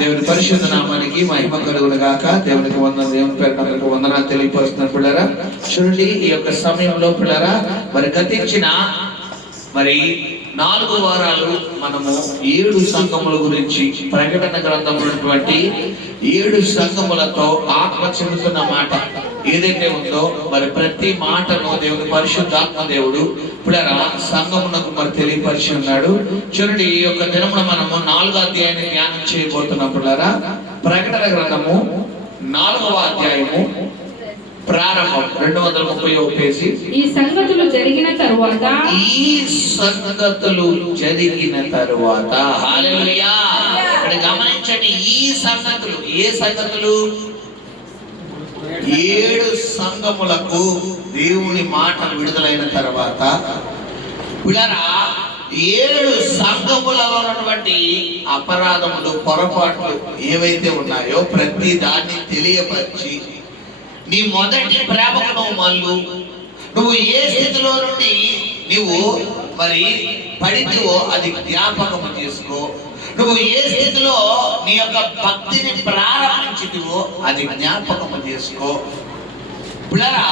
దేవుని పరిశుద్ధ నామానికి మహిమ కలుగును గాక. దేవునికి దేవుని పేరు వందనాలు తెలియపరుస్తున్న పిల్లరా, చూడండి ఈ యొక్క సమయంలో పిల్లరా, మరి గతించిన 4 వారాలు మనము 7 సంఘముల గురించి ప్రకటన గ్రంథంలో ఉన్నటువంటి 7 సంఘములతో ఆత్మ చెబుతున్న మాట ఏదైతే ఉందో, మరి ప్రతి మాటను దేవుని పరిశుద్ధాత్మ దేవుడు పిల్లరా సంఘమునకు మరి తెలియపరిచి ఉన్నాడు. చూడండి ఈ యొక్క దినమున మనము 4వ అధ్యాయాన్ని ధ్యానం చేయబోతున్నాం పిల్లరా. ప్రకటన గ్రంథము 4వ అధ్యాయము ప్రారంభం 231 పేజీ. ఈ సంగతులు జరిగిన తరువాత హల్లెలూయా. ఇక్కడ గమనించండి, ఈ సంగతులు ఏ సంగతులు? 7 సంఘములకు దేవుని మాటలు విడుదలైన తర్వాత పిల్లరా 7 సంఘములలో ఉన్నటువంటి అపరాధములు, పొరపాట్లు ఏవైతే ఉన్నాయో ప్రతి దాన్ని తెలియపరిచి, నీ మొదటి ప్రేమకు నువ్వు ఏ స్థితిలో నుండి నువ్వు మరి పడితివో అది జ్ఞాపకం చేసుకో. నువ్వు ఏ స్థితిలో నీ యొక్క భక్తిని ప్రారంభించితివో అది జ్ఞాపకం చేసుకో. పిల్లరా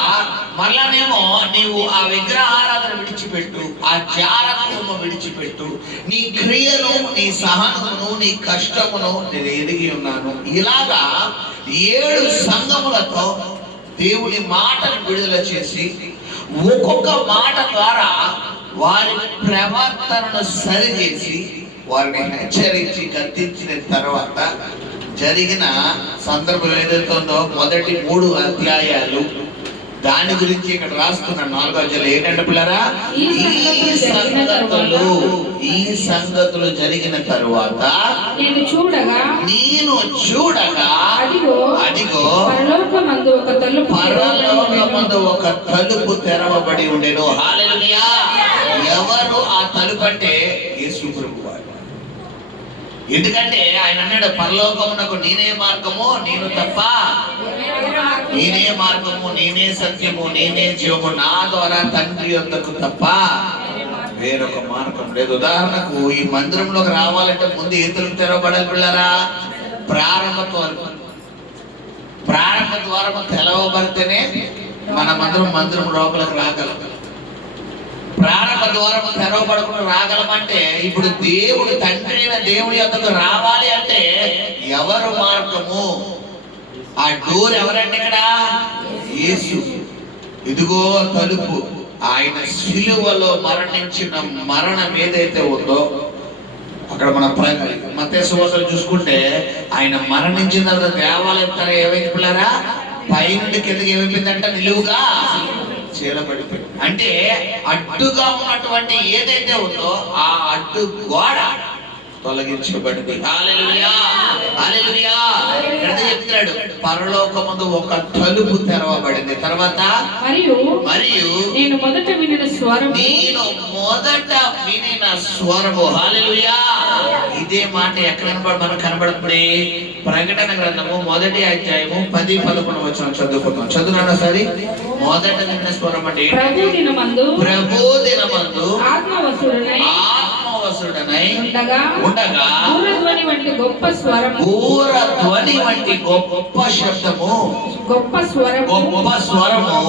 మరలానేమో నీవు ఆ విగ్రహారాధన విడిచిపెట్టు, ఆ జారత్వము విడిచిపెట్టు, నీ క్రియను, నీ సహనమును, నీ కష్టమును నేను ఎరిగి ఉన్నాను. ఇలాగా 7 సంఘములతో దేవుని మాటను విడుదల చేసి ఒక్కొక్క మాట ద్వారా వారి ప్రవర్తనను సరిచేసి వారిని హెచ్చరించి గద్దించిన తర్వాత జరిగిన సందర్భం ఏదైతే ఉందో మొదటి 3 అధ్యాయాలు దాని గురించి ఇక్కడ రాస్తున్న 4వ అధ్యాయం ఏంటంటే పిల్లరా, ఈ సంగతులు జరిగిన తరువాత నేను చూడగా అదిగో పరలోకమందు ఒక తలుపు తెరవబడి ఉండెను. హల్లెలూయా. ఎవరు ఆ తలుపు అంటే యేసు ప్రభువు. ఎందుకంటే ఆయన అన్నాడు, పరలోకమునకు నేనే మార్గము, నేను తప్ప నేనే మార్గము, నేనే సత్యము, నేనే జీవము, నా ద్వారా తండ్రి యొద్దకు తప్ప వేరొక మార్గం లేదు. ఉదాహరణకు ఈ మందిరంలోకి రావాలంటే ముందు ఏ తలుపు తెరవబడాలి పిల్లరా? ప్రారంభ ద్వారము తెరవబడితేనే మన మందిరం లోపలికి రాగలం. ప్రారంభ ద్వారము తెరవబడకుండా రాగలమంటే ఇప్పుడు దేవుడు తండ్రి అయిన దేవుడి యొద్దకు రావాలి అంటే ఎవరు మార్గము? ఆ డోర్ ఎవరంటే ఇక్కడ యేసు. ఇదిగో తలుపు. ఆయన సిలువలో మరణించిన మరణం ఏదైతే ఉందో అక్కడ మన మత్తయి సువార్తలో చూసుకుంటే ఆయన మరణించిన తర్వాత దేవాలయం తన ఏమైంది పిల్లరా? పైనుండి కిందకి ఏమైపోయిందంట? నిలువుగా చీలబడిపోయింది. అంటే అడ్డుగా ఉన్నటువంటి ఏదైతే ఉందో ఆ అడ్డు గోడ తొలగించబడింది. హల్లెలూయా, హల్లెలూయా. ఇక్కడ చెప్తున్నాడు, పరలోకమందు ఒక తలుపు తెరవబడింది. తర్వాత మరియు నేను మొదట వినిన స్వరము. హల్లెలూయా. ఇదే మాట ఎక్కడ మనకు కనబడుతుంది? ప్రకటన గ్రంథము 1వ అధ్యాయము 10-11 వచనం చదువుకుందాం. చదువునా సరే. మొదట విన్న స్వరం అంటే ప్రభు దినమందు ఆత్మవశుడనై ఉండగా బూరధ్వని వంటి గొప్ప శబ్దము, గొప్ప స్వరము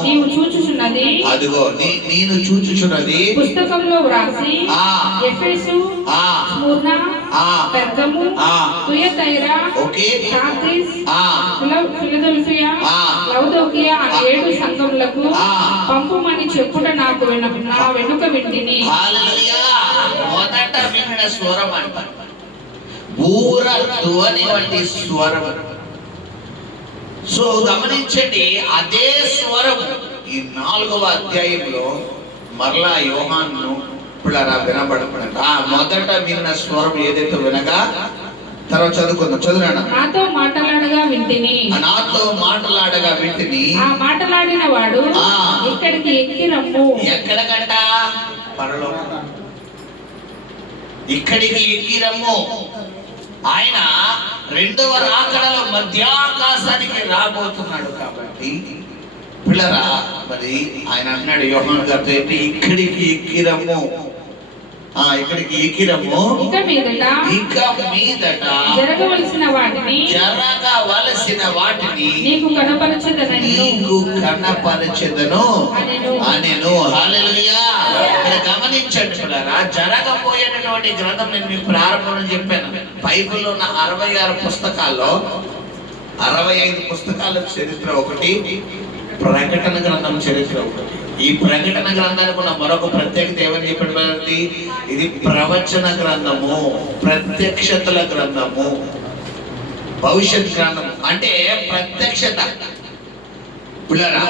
నీవు చూచుచున్నది. అదిగో నేను చూచుచున్నది పుస్తకంలో వ్రాసి Ephesus, Smyrna, Pergamum, Thyatira, Sardis, Philadelphia, Laodicea అనే 7 సంఘములకు పంపుమని చెప్పుట నాకు నా వెనుక వింటిని. హల్లెలూయా. మొదట విన్న స్వరం అంట బూర ధ్వని వంటి స్వరం. సో గమనించండి, అదే స్వరం ఈ 4వ అధ్యాయంలో మరలా యోహాను పిల్లరా వినబడపడంట. మొదట విన్న స్వరం ఏదైతే వినగా తర్వాత చదువుకుందాం. చదువునా. నాతో మాట్లాడగా వింటిని. ఆ మాట్లాడిన వాడు ఇక్కడికి ఎక్కి రమ్ము. ఎక్కడికంట? పరలోకం. ఇక్కడికి ఎక్కి రమ్ము. ఆయన 2వ రాకడలో మధ్యాకాశానికి రాబోతున్నాడు. కాబట్టి పిల్లరా మరి ఆయన అన్నాడు యోహాను గారితో, ఇక్కడికి ఎక్కి రమ్ము. ఇక్కడికి ఎక్కిరము, ఇక మీదట జరగవలసిన వాటిని నీకు కనపరచెదను అనెను. హల్లెలూయా. ఇక్కడ గమనించండి పిల్లరా, జరగబోయేటటువంటి గ్రంథం నేను మీకు ప్రారంభంలో చెప్పాను. బైబిల్లో ఉన్న 66 పుస్తకాల్లో 65 పుస్తకాల చరిత్ర ఒకటి, ప్రకటన గ్రంథం చరిత్ర ఒకటి. ఈ ప్రకటన గ్రంథానికి ఉన్న మరొక ప్రత్యేకత ఏమని చెప్పబడింది? ఇది ప్రవచన గ్రంథము, ప్రత్యక్షతల గ్రంథము, భవిష్యత్ గ్రంథం. అంటే ప్రత్యక్షత పిల్లరా,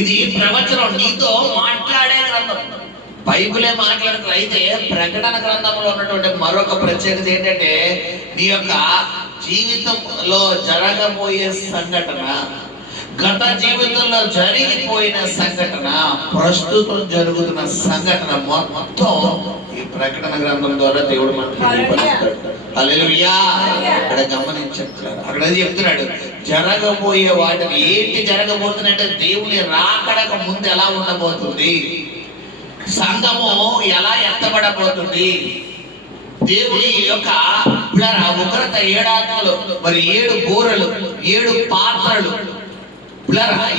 ఇది ప్రవచనం, నీతో మాట్లాడే గ్రంథం. బైబిలే మాట్లాడుతుంది. అయితే ప్రకటన గ్రంథంలో ఉన్నటువంటి మరొక ప్రత్యేకత ఏంటంటే, నీ యొక్క జీవితంలో జరగబోయే సంఘటన, గత జీవితంలో జరిగిపోయిన సంఘటన, ప్రస్తుతం జరుగుతున్న సంఘటన మొత్తం ఈ ప్రకటన గ్రంథం ద్వారా దేవుడు మనకు తెలియపరుస్తాడు. హల్లెలూయా. అక్కడ గమనించారు, అక్కడ చెప్తున్నాడు జరగబోయే వాటిని. ఏంటి జరగబోతుందంటే, దేవుని రాకడక ముందు ఎలా ఉండబోతుంది, సంఘము ఎలా ఎత్తబడబోతుంది, దేవుని యొక్క ఉగ్రత 7 ఆత్మలు, మరి 7 బూరలు, 7 పాత్రలు,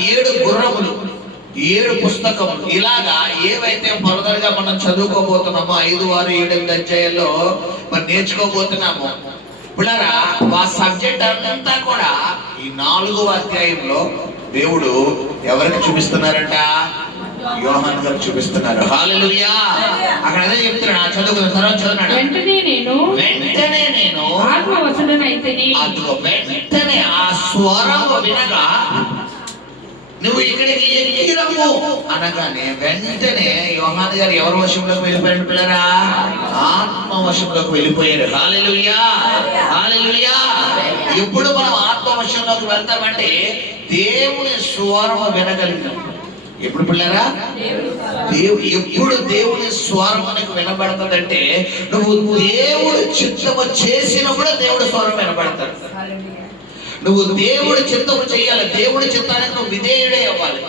7 గుర్రములు, 7 పుస్తకములు, ఇలాగా ఏవైతే ఫర్దర్గా మనం చదువుకోబోతున్నామో 5, 6, 7 అధ్యాయాల్లో మరి నేర్చుకోబోతున్నాము పిల్లరా, ఆ సబ్జెక్ట్ అంతా కూడా ఈ 4వ అధ్యాయంలో దేవుడు ఎవరికి చూపిస్తున్నారంట? యోహాను గారు చూపిస్తున్నారు. హల్లెలూయా. అక్కడ అదే చెప్తున్నాడు, చదువుకున్న తర్వాత చదువున్నాడు. వెంటనే నేను ఆత్మవశుడనైతిని. అదిగో వెంటనే ఆ స్వరము వినగా, నువ్వు ఇక్కడికి ఎక్కిరము అనగానే వెంటనే యోహాను గారు ఎవరి వశంలోకి వెళ్ళిపోయారు పిల్లరా? ఆత్మ వశంలోకి వెళ్ళిపోయారు. హల్లెలూయా. హల్లెలూయా. ఎప్పుడు మనం ఆత్మ వశంలోకి వెళ్తామంటే దేవుని స్వరము వినగలిగినాం. ఎప్పుడు పిల్లరా? ఎప్పుడు దేవుని స్వరం మనకు వినబడుతుందంటే, నువ్వు దేవుడు చిత్తము చేసినప్పుడు దేవుడి స్వరం వినబడతాడు. నువ్వు దేవుడి చిత్తము చేయాలి, దేవుడి చిత్తానికి నువ్వు విధేయుడే అవ్వాలి,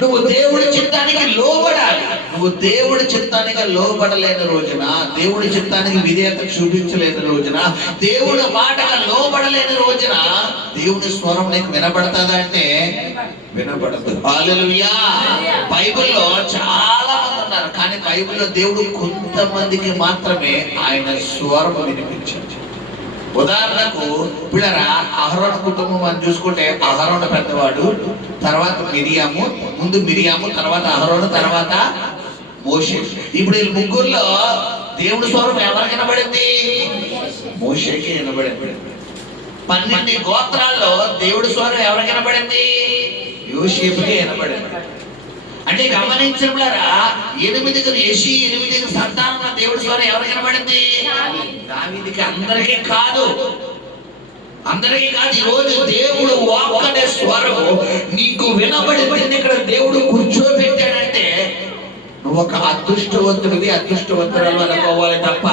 నువ్వు దేవుడి చిత్తానికి లోబడాలి. నువ్వు దేవుడి చిత్తానికి లోబడలేని రోజున, దేవుడి చిత్తానికి విధేయత చూపించలేని రోజున, దేవుడి మాటగా లోబడలేని రోజున దేవుడి స్వరం నీకు వినబడతాదా అంటే వినబడదు. హల్లెలూయా. బైబిల్లో చాలా మంది ఉన్నారు, కానీ బైబిల్లో దేవుడు కొంతమందికి మాత్రమే ఆయన స్వరం వినిపించాడు. ఉదాహరణకు పిల్లరా, అహరోను కుటుంబం మనం చూసుకుంటే, అహరోను పెద్దవాడు, తర్వాత మిరియాము, ముందు మిరియాము, తర్వాత అహరోను, తర్వాత మోషే. ఇప్పుడు ఈ ముగ్గురులో దేవుడి స్వరం ఎవరికి వినబడింది? మోషేకి వినబడింది. 12 గోత్రాల్లో దేవుడి స్వరం ఎవరికి వినబడింది? యోసేపుకి వినబడింది. అంటే గమనించబడారా, 8 సంతానం దేవుడి స్వరం ఎవరికి వినబడింది? దావీదుకి. అందరికీ కాదు, అందరికీ కాదు. ఈరోజు దేవుడు ఒక్కడే స్వరం నీకు వినబడింది. ఇక్కడ దేవుడు కూర్చోబెట్టాడంటే నువ్వు ఒక అదృష్టవంతుడివి, అదృష్టవంతురాలు అనుకోవాలి తప్ప,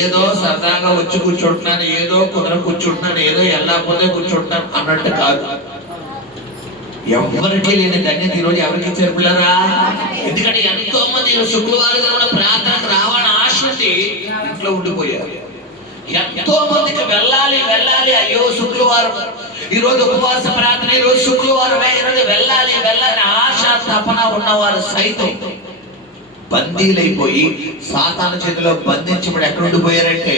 ఏదో సరదాగా వచ్చి కూర్చుంటున్నాను, ఏదో కుదర కూర్చుంటున్నాను, ఏదో వెళ్ళకపోతే కూర్చుంటున్నాను అన్నట్టు కాదు. ఎవరికి లేని ధన్యత ఈరోజు ఎవరికి ఇచ్చారు పిల్లరా? ఎందుకంటే ఎంతో మంది శుక్రవారం కూడా ప్రార్థనకు రావాలని ఆశ ఉండి ఇంట్లో ఉండిపోయారు. ఎంతో మందికి వెళ్ళాలి వెళ్ళాలి, అయ్యో శుక్రవారం, ఈరోజు ఉపవాస ప్రార్థన, ఈరోజు శుక్రవారమే, ఈరోజు వెళ్ళాలి వెళ్ళాలి ఆశ తపన ఉన్నవారు సైతం బందీలైపోయి సాతాను చేతిలో బంధించబడి ఎక్కడ ఉండిపోయారంటే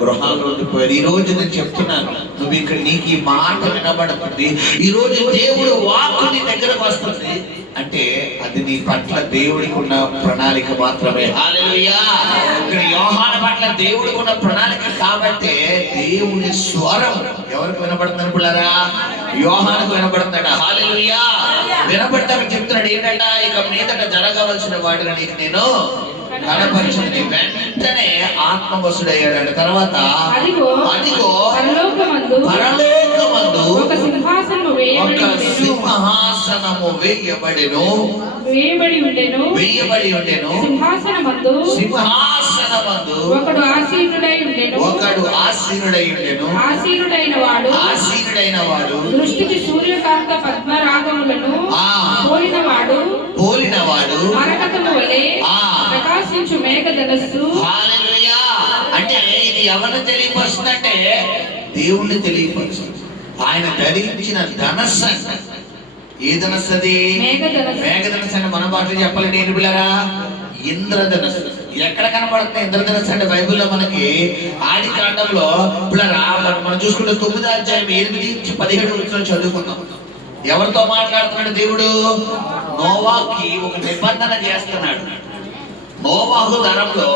గృహాల్లో ఉండిపోయారు. ఈ రోజు నేను చెప్తున్నాను, నువ్వు ఇక్కడ నీకు ఈ మాట వినబడుతుంది, ఈ రోజు దేవుడు వాక్కు నీ దగ్గరకు వస్తుంది అంటే అది నీ పట్ల దేవుడికి ఉన్న ప్రణాళిక మాత్రమే. హల్లెలూయా. ఇక్కడ యోహాను పట్ల దేవుడికి ఉన్న ప్రణాళిక కాబట్టి దేవుని స్వరం ఎవరికి వినబడుతుంది పిల్లరా? యోహానుకు వినబడుతుందట. హల్లెలూయా. వినబడతాక చెప్తున్నాడు ఏంటంట, ఇక మీదట జరగవలసిన వాటిని నీకు నేను కనపరిచింది. వెంటనే ఆత్మవశుడయ్యాడు. తర్వాత అదిగో పరలోకమందు ఒక సింహాసనము సింహాసనము వేయబడి ఉండెను సింహాసనమందు ఒకడు ఆసీనుడై ఉండెను ఆసీనుడైన వాడు దృష్టికి సూర్యకాంత పద్మరాగములను పోలినవాడు మరకతము వలె ప్రకాశించు మేఘధనస్సు. హల్లెలూయా. అంటే ఇది ఎవరిని తెలియపరుస్తుందంటే దేవుణ్ణి తెలియపరుస్తుంది. ఆయన ధరించిన ధనస్సు అంట. ఏ ధనస్సు అది? మేఘధనస్సు అంటే మన భాషలో చెప్పాలంటే ఏంటి పిల్లరా? ఇంద్రధనస్సు. ఎక్కడ కనబడుతుంది ఇంద్రధనస్సు అంటే? బైబిల్లో మనకి ఆది కాండంలో పిల్లరా మనం చూసుకుంటే 9వ అధ్యాయం 8-17 చదువుకుందాం. ఎవరితో మాట్లాడుతున్నాడు దేవుడు? నోవాకి ఒక నిబంధన చేస్తున్నాడు. నోవాహు తరంలో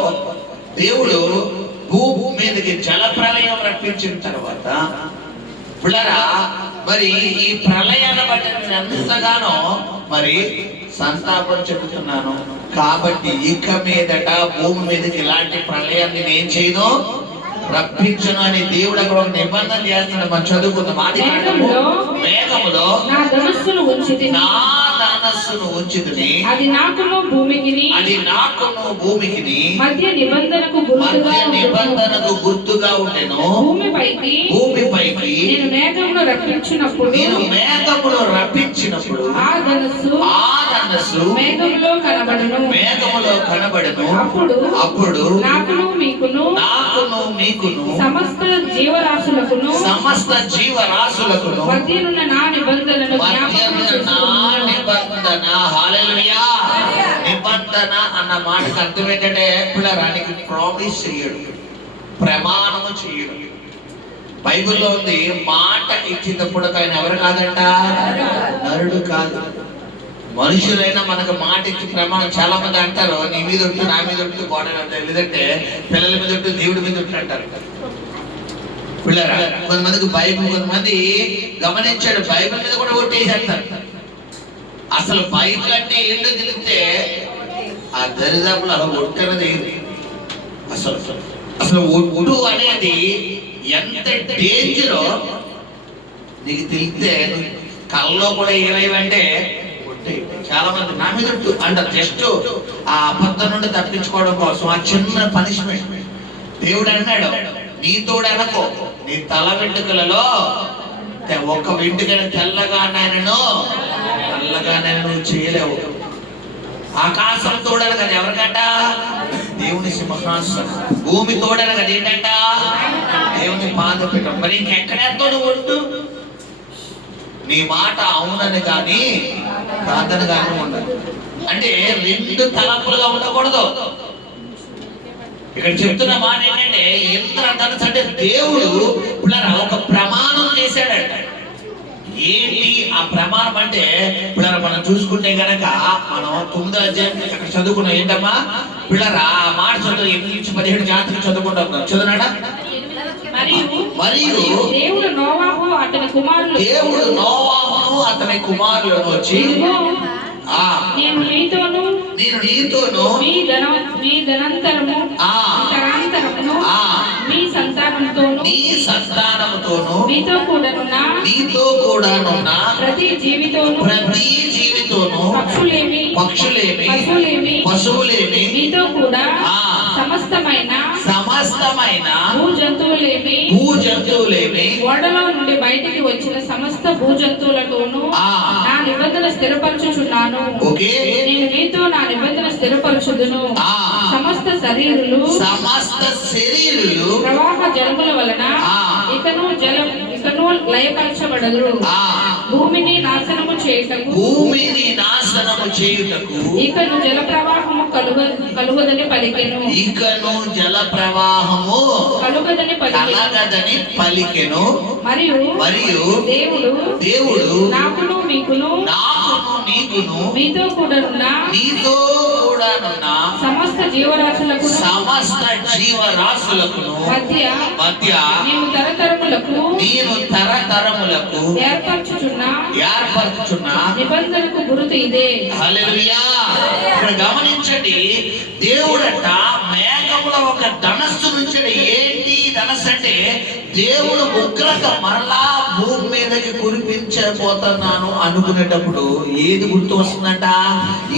దేవుడు భూమి మీదకి జల ప్రళయం రప్పించిన తర్వాత పిల్లరా మరి ఈ ప్రళయాన్ని బట్టి నేను ఎంతగానో మరి సంతాపం చెబుతున్నాను. కాబట్టి ఇక మీదట భూమి మీదకి ఇలాంటి ప్రళయాన్ని నేను చేయను, రప్పించను అని దేవుడు అక్కడ ఒక నిబంధన చేస్తున్నాడు. మనం చదువుకుందాం. ఆది కాండము మేఘములో నా ధనస్సును ఉంచితిని అది నాకును భూమికిని మధ్య నిబంధనకు గుర్తుగా ఉండెను. భూమిపైకి నేను మేఘమును రప్పించినప్పుడు ఆ ధనస్సు మేఘములో కనబడను. అప్పుడు నాకును మీకును సమస్త జీవరాశులకును మధ్యనున్న నా నిబంధనను హల్లెలూయా. నిబంధన అన్న మాటకు అర్థం ఏంటంటే పిల్లరానికి ప్రామిస్ చేయడు, ప్రమాణము చేయడు. బైబిల్లో ఉంది మాట ఇచ్చినప్పుడు ఆయన ఎవరు కాదంట? నరుడు కాదు. మనుషులైనా మనకు మాట ఇచ్చి ప్రమాణం. చాలా మంది అంటారు నీ మీద ఉంటూ నా మీద ఉంటూ గోడలు అంటారు, లేదంటే పిల్లల మీద ఉంటూ దేవుడి మీద ఉంటూ అంటారు. పిల్లరా కొంతమందికి కొంతమంది గమనించాడు బైబిల్ మీద కూడా ఒట్టేసేస్తారు. అసలు బైబిల్ అంటే ఏంటో తెలిస్తే ఆ దరిదాపులు అలా ఒట్టనేది అసలు ఒట్టు అనేది ఎంత డేంజరో నీకు తెలిస్తే కళ్ళలో కూడా ఏమైవంటే చాలా మంది నా మీద అంటారు. జస్ట్ ఆ అబద్ధం నుండి తప్పించుకోవడం కోసం ఆ చిన్న పనిష్మెంట్. దేవుడు అన్నాడు నీతోడనకో నీ తల వెంట్రుకలలో ఒక్క వెంట్రుకను తెల్లగానైనను నువ్వు చేయలేవు. ఆకాశం తోడను కదా ఎవరికంట? దేవుని సింహాసనం. భూమి తోడను కదా ఏంటంట? దేవుని పాదపీఠం. మరి ఇంకెక్కడెంతో నువ్వు ఉండు. నీ మాట అవునని కానీ కాదని కానీ ఉండదు. అంటే రెండు తలంపులుగా ఉండకూడదు. ఇక్కడ చెప్తున్న మాట ఏంటంటే ఇంద్రధనస్సు అంటే దేవుడు పిల్లరా ఒక ప్రమాణం చేశాడంట. ఏంటి ఆ ప్రమాణం అంటే పిల్లరా మనం చూసుకుంటే గనక మనం 9వ అధ్యాయం అక్కడ చదువుకున్నాం. ఏంటమ్మా పిల్లరా ఆ మాట చదువు 8-17 జాతర చదువుకుంటాం. చదువునాడా? మరియు దేవుడు నోవాహు అతని కుమారులను వచ్చి నేను నీతోను మీ ధనంతరము మీ సంతానముతోను మీతో కూడానున్న ప్రతి జీవితోను పక్షులేమి పశువులేమి మీతో కూడా సమస్తమైన భూజంతువులేమి ఓడలో నుండి బయటికి వచ్చిన సమస్త భూజంతువులతోను నా నిబంధన స్థిరపరచుచున్నాను. నేను నీతో నా నిబంధన స్థిరపరచుదును. సమస్త శరీరులు ప్రవాహ జలముల వలన ఇకను లయపరచబడదు. భూమిని నాశనము చేయుటకు ఇకను జల ప్రవాహము కలుగదని పలికెను. మరియు దేవుడు నాకును మీకును మీతో కూడానున్న సమస్త జీవరాశులకు మధ్య నేను తరతరములకు ఏర్పరచుచున్న నిబంధనకు గుర్తు ఇదే. హల్లెలూయా. ఇక్కడ గమనించండి దేవుడట మేఘముల ఒక ధనస్సు నుంచి ఏంటి ధనస్సు అంటే దేవుడు ఉగ్రత మరలా భూమి మీదకి కురిపించబోతున్నాను అనుకునేటప్పుడు ఏది గుర్తు వస్తుందంట?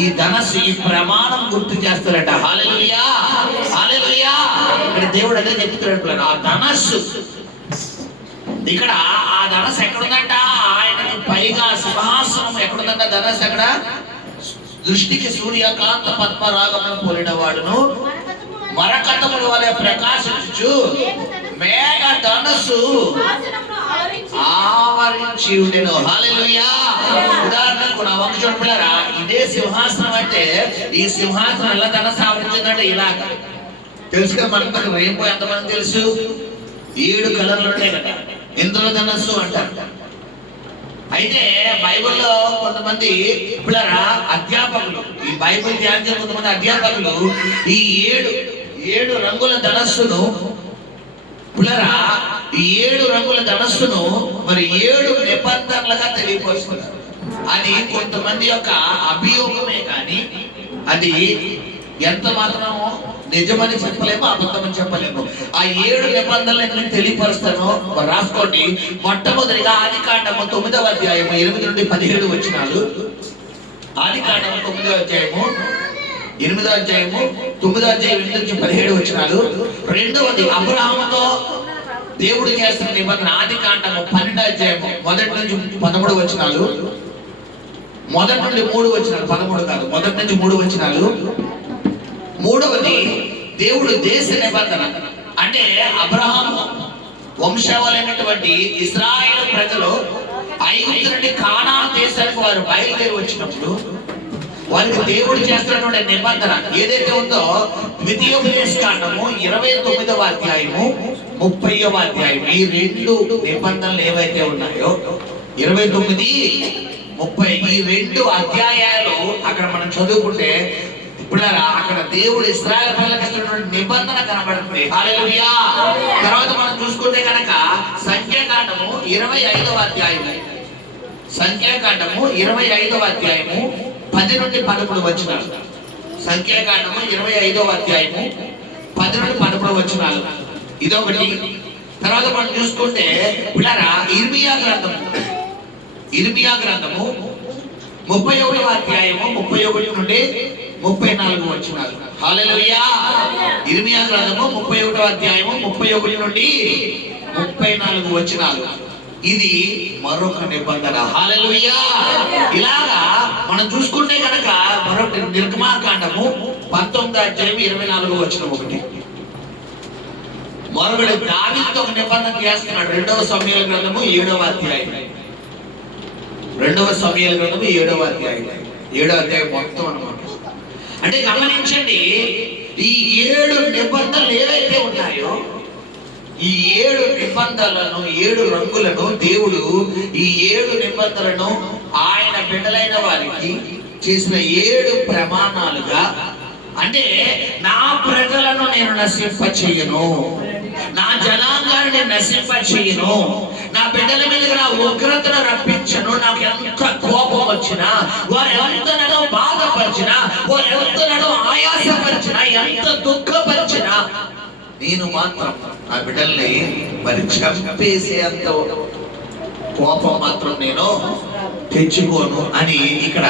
ఈ ధనస్సు, ఈ ప్రమాణం గుర్తు చేస్తారట. హల్లెలూయా, హల్లెలూయా. ఇక్కడ దేవుడు అదే చెప్తున్నాడు, ఆ ధనస్సు ఇక్కడ, ఆ ధనస్సు ఎక్కడుందంట? ఆయనకి పైగా సింహాసనం ఎక్కడుందంట? ధనస్సు ఎక్కడ? దృష్టికి సూర్యకాంత పద్మరాగమును పోలిన వాడును మరకతముల వలె ప్రకాశించు మేఘ ధనస్సు ఆవరించి ఉండెను. హల్లెలూయా. ఉదాహరణకు నా వంక చూడరా, ఇదే సింహాసనం అంటే ఈ సింహాసనం ఎలా ధనస్సు ఆవరించిందంటే ఇలా తెలుసు కదా. మనకు రెయిన్బో ఎంతమంది తెలుసు? 7 కలర్లు ఉంటాయి కదా, ఇంద్రధనస్సు అంటారు. అయితే బైబిల్లో కొంతమంది పిల్లరా అధ్యాపకులు, ఈ బైబిల్ ధ్యానించే కొంతమంది అధ్యాపకులు ఈ 7 రంగుల ధనస్సును పిల్లరా, ఈ 7 రంగుల ధనస్సును మరి 7 నిబంధనలుగా తెలియపరుస్తున్నారు. అది కొంతమంది యొక్క అభియోగమే కానీ అది ఎంత మాత్రమో నిజమని చెప్పలేము, అబద్ధమని చెప్పలేము. ఆ 7 నిబంధనలను తెలియపరుస్తాను, రాసుకోండి. మొట్టమొదటిగా ఆదికాండము 9వ అధ్యాయము 8 నుండి 17 వచనాలు. ఆదికాండము 9వ అధ్యాయము 8వ అధ్యాయము 9వ అధ్యాయం 8 నుంచి 17 వచనాలు. రెండవది అబ్రహాముతో దేవుడు చేస్తున్న నిబంధన. ఆదికాండము 12వ అధ్యాయము 1 నుంచి 13 వచనాలు. 1 నుండి 3 వచనాలు, 13 కాదు, 1 నుంచి 3 వచనాలు. మూడవది దేవుడు దేశ నిబంధన. అంటే అబ్రహాము వంశావళైనటువంటి ఇశ్రాయేలు ప్రజలు ఐగుప్తు నుండి కానాను దేశానికి వారు బయలుదేరి వచ్చినప్పుడు వారికి దేవుడు చేస్తున్నటువంటి నిబంధన ఏదైతే ఉందో, ద్వితీయోపదేశకాండము 29వ అధ్యాయము 30వ అధ్యాయం, ఈ 2 నిబంధనలు ఏవైతే ఉన్నాయో 29, 30 ఈ 2 అధ్యాయాలు అక్కడ మనం చదువుకుంటే పిల్లరా అక్కడ దేవుడు ఇశ్రాయేలు ప్రజలకు ఇస్తున్నటువంటి నిబంధన కనబడుతుంది. హల్లెలూయా. తర్వాత మనం చూసుకుంటే కనుక సంఖ్యాకాండము 25వ అధ్యాయము, సంఖ్యాకాండము 25వ అధ్యాయము 10 నుండి 11 వచనాలు. సంఖ్యాకాండము 25వ అధ్యాయము 10 నుండి 11 వచనాలు, ఇదొకటి. తర్వాత మనం చూసుకుంటే పిల్లరా ఇర్మియా గ్రంథము, ఇర్మియా గ్రంథము 31వ అధ్యాయము 31 నుండి 34 వచనాలు. హల్లెలూయా. ఇర్మియా గ్రంథము 31వ అధ్యాయము 31 నుండి 34 వచనాలు. ఇది మరొక నిబంధన. హల్లెలూయా. ఇలాగా మనం చూసుకుంటే కనుక మరొక నిర్గమాకాండము 19వ అధ్యాయం 24 వచనం ఒకటి. మరొకటి దావీదుతో ఒక నిబంధన చేస్తున్నాడు. 2వ సమూయేలు గ్రంథము 7వ అధ్యాయం, 2వ సమూయేలు గ్రంథము 7వ అధ్యాయం, 7వ అధ్యాయం మొత్తం అన్నమాట. అంటే గమనించండి, ఈ 7 నిబంధనలు ఏవైతే ఉన్నాయో ఈ 7 నిబంధనలను, 7 రంగులను దేవుడు ఈ 7 నిబంధనలను ఆయన బిడ్డలైన వారికి చేసిన 7 ప్రమాణాలుగా, అంటే నా ప్రజలను నేను నశింపచేయను, నా జనాంగాన్ని నశింపచేయను, నా బిడ్డల మీద నా ఉగ్రతను రప్పించను, నాకు ఎంత కోపం వచ్చినా, వారు ఎంత నన్ను బాధపరిచినా, వారు ఎంత నన్ను ఆయాసపరిచినా, ఎంత దుఃఖపరిచినా నేను మాత్రం నా బిడ్డల్ని మరి చంపేసే అంత కోపం మాత్రం నేను తెచ్చుకోను అని ఇక్కడ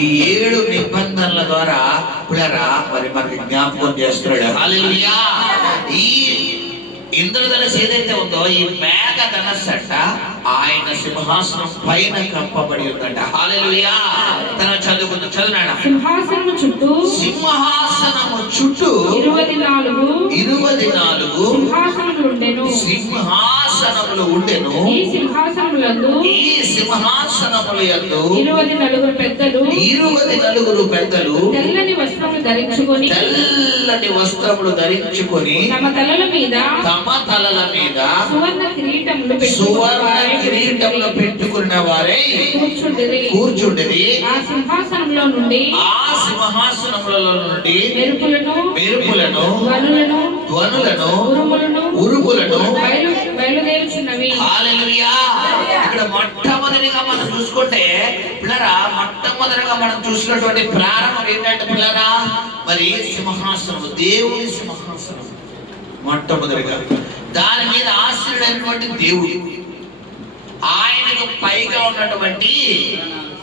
ఈ 7 నిబంధనల ద్వారా పిల్లరా మరి మనకి జ్ఞాపకం చేస్తున్నాడు. హల్లెలూయా. ఈ ఇంద్రధనస్సు ఏదైతే ఉందో ఈ మేఘ ధనస్సు అంట ఆయన సింహాసనం పైన కప్పబడి ఉందంట. హల్లెలూయా. తన చదువుకుందాం, చదువునాడా. సింహాసనము చుట్టూ 24 సింహాసనములు ఉండెను. సింహాసనములు ఉండెను. ఈ సింహాసనములందు 24 పెద్దలు తెల్లని వస్త్రములు ధరించుకొని తమ తలల మీద సువర్ణ కిరీటములు పెట్టుకున్న వారై కూర్చుండిరి. ఆ సింహాసనములో నుండి మెరుపులను ధ్వనులను ఉరుములను బయలుదేరుచున్నవి. హల్లెలూయా. ఇక్కడ మొట్టమొదటిగా మనం చూసుకుంటే పిల్లరా, మొట్టమొదటిగా మనం చూసినటువంటి ప్రారంభం ఏంటంటే పిల్లరా మరి సింహాసనం, దేవుని సింహాసనం మొట్టమొదటిగా. దాని మీద ఆశ్రయుడైనటువంటి దేవుడు, ఆయనకు పైగా ఉన్నటువంటి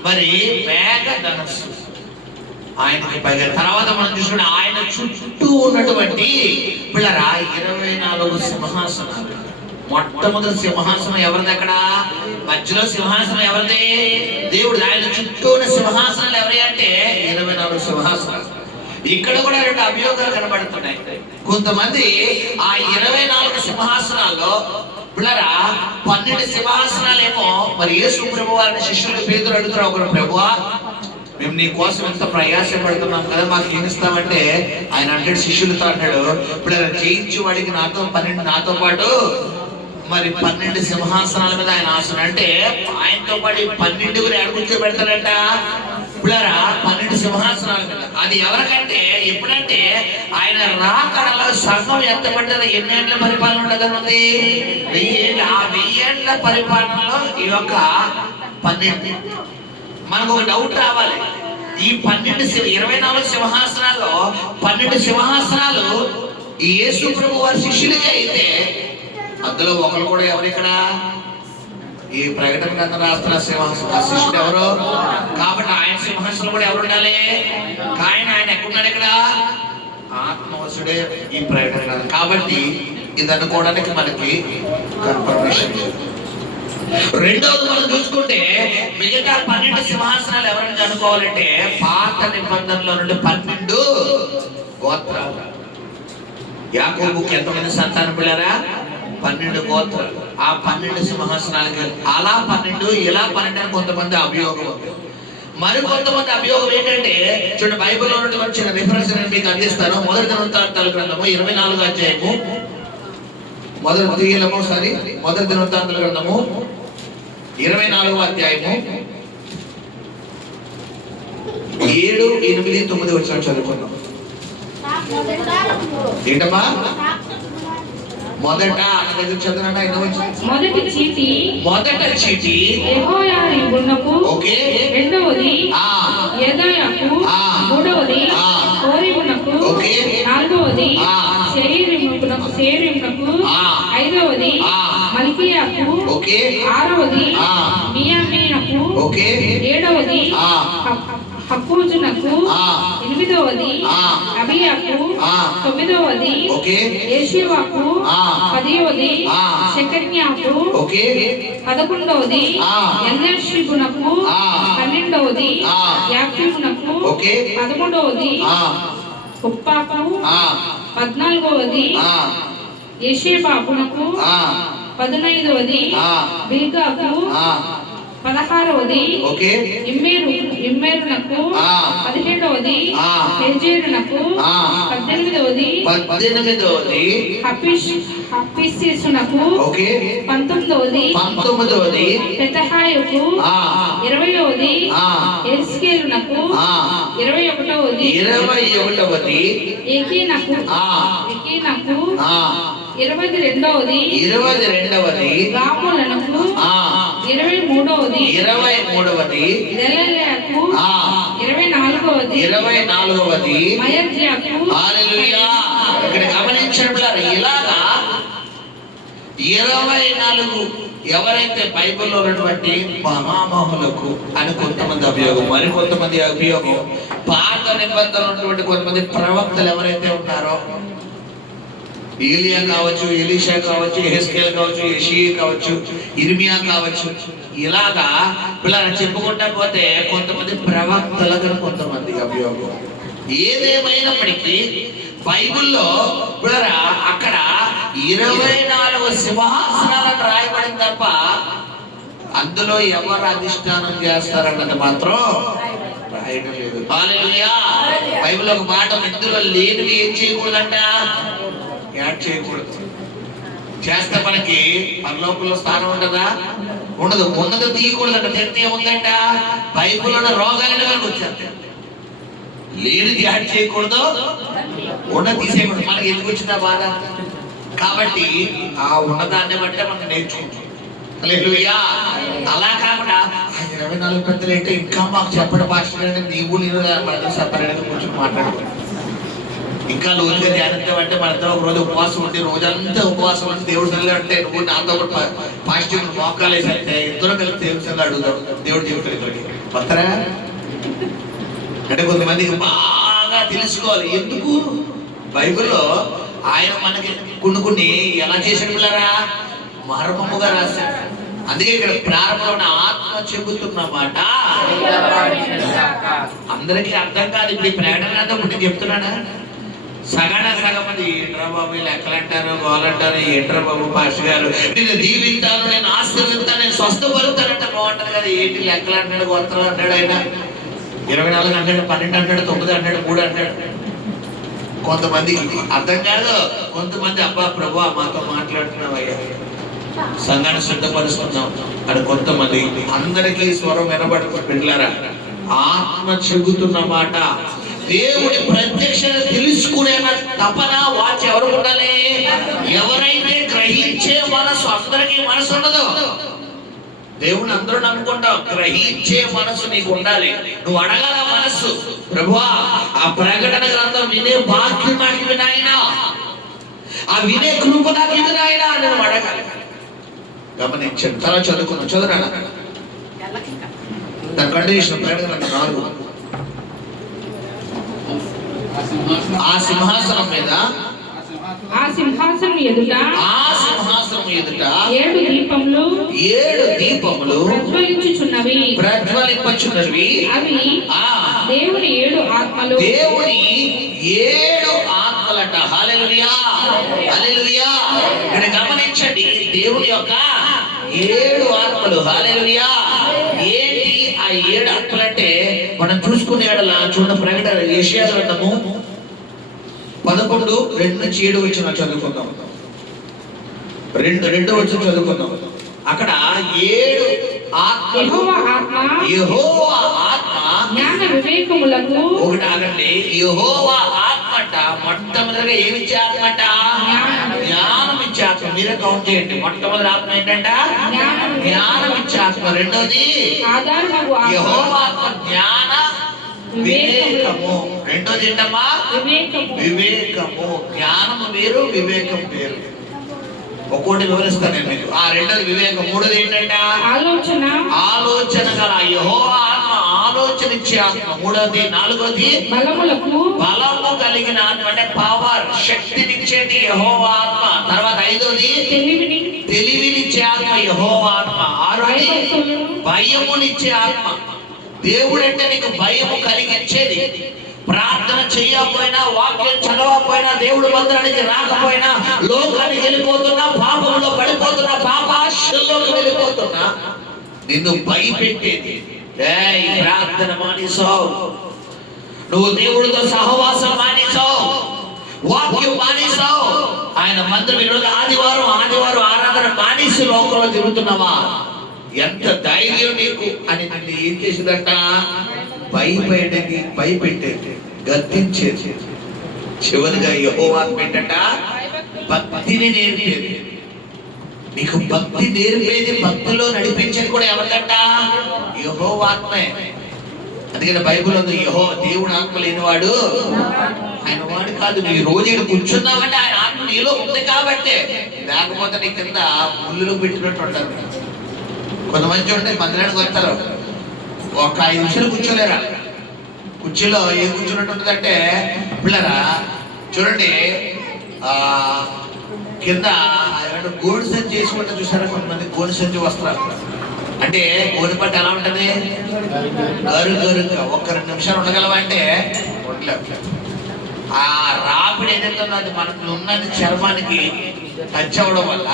మరి మేఘ ధనస్సు, ఆయనకు పైగా. తర్వాత మనం చూసుకుంటే ఆయన చుట్టూ ఉన్నటువంటి పిల్లరా 24 సింహాసనాలు. మొట్టమొదటి సింహాసనం ఎవరిది? అక్కడ మధ్యలో సింహాసనం ఎవరిది? దేవుడు. ఆయన చుట్టూ ఉన్న సింహాసనాలు ఎవరి అంటే 24 సింహాసనాలు. ఇక్కడ కూడా 2 అభియోగాలు కనబడుతున్నాయి. కొంతమంది ఆ 24 సింహాసనాల్లో పిల్లరా 12 సింహాసనాలేమో మరి యేసు ప్రభు వారిని శిష్యులు పేతురు అడుగుతారు, ఒకరు ప్రభువా మేము నీ కోసం ఎంత ప్రయాసపడుతున్నాం కదా, మాకు ఏమి ఇస్తామంటే ఆయన అంటాడు శిష్యులతో అంటాడు, ఇప్పుడు జయించు వాడికి నాతో 12 నాతో పాటు మరి 12 సింహాసనాల మీద ఆయన ఆసనం. అంటే ఆయనతో పాటు 12 ఎక్కడ కూర్చోబెడతారంట పిల్లరా 12 సింహాసనాల మీద. అది ఎవరికంటే ఎప్పుడంటే ఆయన రాకడలో సంఘం ఎత్తబడ్డది. ఎన్ని ఏళ్ల పరిపాలన ఉండదన్నది? 1000 ఏళ్ళ. ఆ 1000 ఏళ్ల పరిపాలనలో ఈ యొక్క 12. మనకు ఒక డౌట్ రావాలి, ఈ 24 సింహాసనాల్లో 12 సింహాసనాలు ఈ యేసు ప్రభు వారి శిష్యులకి అయితే అందులో ఒకరు కూడా ఎవరు? ఇక్కడ ఈ ప్రకటన గ్రంథం రాస్తున్న సింహాసన శిష్యుడు ఎవరు? కాబట్టి ఆయన సింహాసనం కూడా ఎవరు ఉండాలి? ఆయన ఎక్కడున్నాడు? ఇక్కడ ఆత్మవశుడే ఈ ప్రకటన గ్రంథం. కాబట్టి ఇది అనుకోవడానికి మనకి కన్ఫర్మేషన్. రెండవది మనం చూసుకుంటే మిగతా 12 సింహాసనాలు ఎవరైనా అనుకోవాలంటే పాత నిబంధనలో నుండి 12 గోత్రాలు. యాకోబుకి ఎంతమంది సంతానం పిల్లరా? 12 గోత్రాలు. ఆ 12 సింహాసనాలకి అలా 12 ఇలా 12 అని కొంతమంది అభియోగం. మరి కొంతమంది అభియోగం ఏంటంటే చూడండి, బైబిల్లో నుండి వచ్చిన రిఫరెన్స్ నేను మీకు అందిస్తాను. మొదటి దినవృత్తాంతాల గ్రంథము 24వ అధ్యాయము, మొదటి దినవృత్తాంతాల గ్రంథము 24వ అధ్యాయము 7, 8, 9 వచ్చిన చదువుకుందాం. ఏంటమ్మా? మొదట చదువునా? మొదటి చీటి యెహోయారీబునకు, ఓకే. రెండవది యెదాయాకు, మూడవది హోరీబునకు, ఓకే. నాలుగవది శేరీమునకు, ఐదవది మల్కీయాకు, ఓకే. ఆరవది మియామీనకు, ఓకే. ఏడవది హక్కూజునకు, ఎనిమిదవది అబియాకు, తొమ్మిదవది యేషువాకు, 10వది షెకన్యాకు, 11వది ఎల్యాషీబునకు, 12వది యాకీమునకు, 13వది ఉప్పాకు, 14వది యెషేబాబునకు, 15వది బిల్గాకు, 16వది ఇమ్మేరునకు, 17వది హెజేరునకు, 18వది హప్పిస్సునకు, 19వది పెతహాయుకు, 20వది ఎస్కేలునకు, 21వది ఎకీనకు, 22వది రాములనకు, 23వది దెలయాకు, 24వది మయజ్యాకు. హల్లెలూయా. ఇక్కడ గమనించండి, ఇలాగా 24 ఎవరైతే బైబిల్లో ఉన్నటువంటి మహామహులకు అని కొంతమంది అభియోగం, మరి కొంతమంది అభియోగం పాత నిబంధనలు ఉన్నటువంటి కొంతమంది ప్రవక్తలు ఎవరైతే ఉన్నారో, ఏలియా కావచ్చు, ఎలీషా కావచ్చు, యెహెజ్కేలు కావచ్చు, యెషయా కావచ్చు, ఇర్మియా కావచ్చు, ఇలాగా పిల్లలు చెప్పుకుంటా పోతే కొంతమంది ప్రవక్తలకు కొంతమంది అభియోగం. ఏదేమైనప్పటికీ బైబిల్లో పిల్లరా అక్కడ 24 సింహాసనాలను రాయబడింది తప్ప అందులో ఎవరు అధిష్టానం చేస్తారన్నది మాత్రం రాయడం లేదు. హల్లెలూయా. బైబిల్ ఒక మాట, ఇందులో లేనివి ఏం చేయకూడదంట? యాడ్ చేయకూడదు. చేస్తే మనకి పరలోకంలో స్థానం ఉంటుందా? ఉండదు. ఉన్నది తీయకూడదంట. తింటే ఏముందంట? బైబిల్లో రోగాలని మనకు వచ్చేస్తాయి. లేనిది యాడ్ చేయకూడదు, ఉన్నది తీసేయకూడదు. మనకి ఎందుకు వచ్చిందా బాధ? కాబట్టి ఆ ఉన్నదాన్ని బట్టే మనం నేర్చుకుంటాం. హల్లెలూయా. అలా కాకుండా 24 పెద్దలు అంటే ఇంకా మాకు చెప్పడం భాష నీవు నేను సపరేట్గా కూర్చొని మాట్లాడుకో. ఇంకా లోతుగా ధ్యానిద్దాం అంటే మనంతా ఒక రోజు ఉపవాసం ఉండి రోజంతా ఉపవాసం ఉండి దేవుడు సరిగా అంటే నువ్వు నాతో కూడా పాజిటివ్ మోకాలు వేసి అంటే ఇద్దరు కలిసి దేవుడు సరిగా అడుగుతాం దేవుడు జీవితం ఇద్దరికి వస్తారా అంటే కొంతమందికి బాగా తెలుసుకోవాలి. ఎందుకు బైబిల్లో ఆయన మనకి కొన్ని ఎలా చేసిన పిల్లరా మర్మముగా రాశాడు. అందుకే ఇక్కడ ప్రారంభంలో ఆత్మ చెబుతున్నమాట అందరికీ అర్థం కాదు. ఇప్పుడు ఈ ప్రకటన ఇప్పుడు నేను చెప్తున్నానా సగం మంది ఏంట్రా బాబు వీళ్ళు ఎక్కలంటారు వాళ్ళంటారు ఏంట్రా బాబు పాస్ గారు నేను దీవిస్తాను నేను ఆశీర్వదిస్తాను నేను స్వస్థపరుస్తానంటే బాగుంటది కదా. ఏంటి లెక్కలు అంటాడు కొత్తలు అంటాడు ఆయన 24 అంటాడు 12 అంటాడు 9 అంటాడు 3 అంటాడు. కొంతమందికి అర్థం కాదు. కొంతమంది అబ్బా ప్రభు మాతో మాట్లాడుతున్నావయ్యా సంఘాన్ని సిద్ధపరుస్తున్నాం అని కొంతమంది. అందరికీ స్వరం వినబడుతూ బిడ్డలారా ఆత్మ చెబుతున్న మాట దేవుడి ప్రత్యక్షత తెలుసుకునే తపన వాచ్ ఎవరు ఉండాలి? ఎవరైతే గ్రహించే మనసు, అందరికీ మనసు ఉండదు. దేవుని అందరూ నమ్ముకుంటాం, గ్రహించే మనసు నీకు ఉండాలి. నువ్వు అడగాల మనస్సు ప్రభువా ఆ ప్రకటన గ్రంథం వినే భాగ్యం నాకు వినాయన, ఆ వినే కృప నాకు ఇది నాయన నేను అడగాలి. గమనించండి. తల చదువుకున్నాం చదువురా దాని కండిషన్ ప్రకటన 4. ఆ సింహాసనం మీద ఆ సింహాసనం ఎదుట 7 దీపములు ప్రజ్వలించుచున్నవి. అవి దేవుని 7 ఆత్మలు. దేవుని 7 ఆత్మలట. హల్లెలూయా హల్లెలూయా. ఇక్కడ గమనించండి దేవుని యొక్క 7 ఆత్మలు. హల్లెలూయా. ఏంటి ఆ 7 ఆత్మలంటే మనం చూసుకునేలా చూడ ప్రకటన యెషయా గ్రంథము 11:2-7 వచ్చిన చదువుకుందాం. 2 వచ్చి చదువుకుందాం. అక్కడ 7 ఆత్మలు యెహోవా ఆత్మ జ్ఞాన వివేకములకు. ఒకటి ఆగండి. యెహోవా ఆత్మట మొట్టమొదటిగా ఏమిచ్చే ఆత్మట? జ్ఞానం ఇచ్చే ఆత్మ. మీరే కౌంట్ చేయండి. మొట్టమొదటి ఆత్మ ఏంటంట? జ్ఞానం ఇచ్చే ఆత్మ. రెండోది యెహోవా ఆత్మ జ్ఞాన వివేకము. రెండోది ఏంటమ్మా? వివేకము. జ్ఞానము వేరు వివేకం వేరు. ఒక్కోటి వివరిస్తాను నేను మీకు. ఆ రెండోది వివేకం. మూడోది ఏంటంట? ఆలోచన గల యెహోవా ఆత్మ ఆలోచన ఇచ్చే ఆత్మ. మూడోది. నాలుగోది బలము కలిగిన ఆత్మ అంటే పవర్, శక్తినిచ్చేది యెహోవా ఆత్మ. తర్వాత ఐదోది తెలివినిచ్చే ఆత్మ యెహోవా ఆత్మ. ఆరోది భయమునిచ్చే ఆత్మ. దేవుడు అంటే నీకు భయము కలిగించేది. ప్రార్థన చేయకపోయినా, వాక్యం చదవకపోయినా, దేవుడు మందిరానికి రాకపోయినా, లోకానికి వెళ్ళిపోతున్నా, పాపంలో పడిపోతున్నా, పాపాశల్లోకి వెళ్ళిపోతున్నా, నిన్ను భయపెట్టేది ప్రార్థన మానేసావు, నువ్వు దేవుడితో సహవాసం మానేసావు, వాక్యం మానేసావు, ఆయన మందిరం ఈరోజు ఆదివారం ఆరాధన మానేసి లోకంలో తిరుగుతున్నావా? ఎంత ధైర్యం నీకు అని నన్ను ఏం చేసిందంట? భయపెట్టేది, గద్దించేది. చివరిగా యెహోవా ఏంటంట? భక్తిని నేర్పేది. నీకు భక్తి నేర్పేది, భక్తిలో నడిపించేది కూడా ఎవరికంట? యెహోవా ఆత్మే. అందుకని బైబిల్ ఉంది దేవుడు ఆత్మ లేనివాడు ఆయన వాడు కాదు. నువ్వు ఈ రోజు కూర్చున్నావంటే ఆయన ఆత్మ నీలో ఉంది కాబట్టే, లేకపోతే నీ కింద ముళ్ళు పెట్టినట్టు ఉంటారు. కొంతమంది చూడండి మందిరానికి వస్తారు, ఒక 5 నిమిషాలు కూర్చోలేరా. కుర్చీలో ఏం కూర్చున్నట్టు ఉంటుందంటే పిల్లరా చూడండి కింద గోడు సంచి చేసుకుంటే చూసారా, కొంతమంది గోడు సంచి వస్తారు. అంటే గోడి పట్టు ఎలా ఉంటది? గరుగా. 1-2 నిమిషాలు ఉండగలవా అంటే ఉండలేవు. ఆ రాపిడి ఏదైతే ఉన్నది మనకు ఉన్నది చర్మానికి టచ్ అవ్వడం వల్ల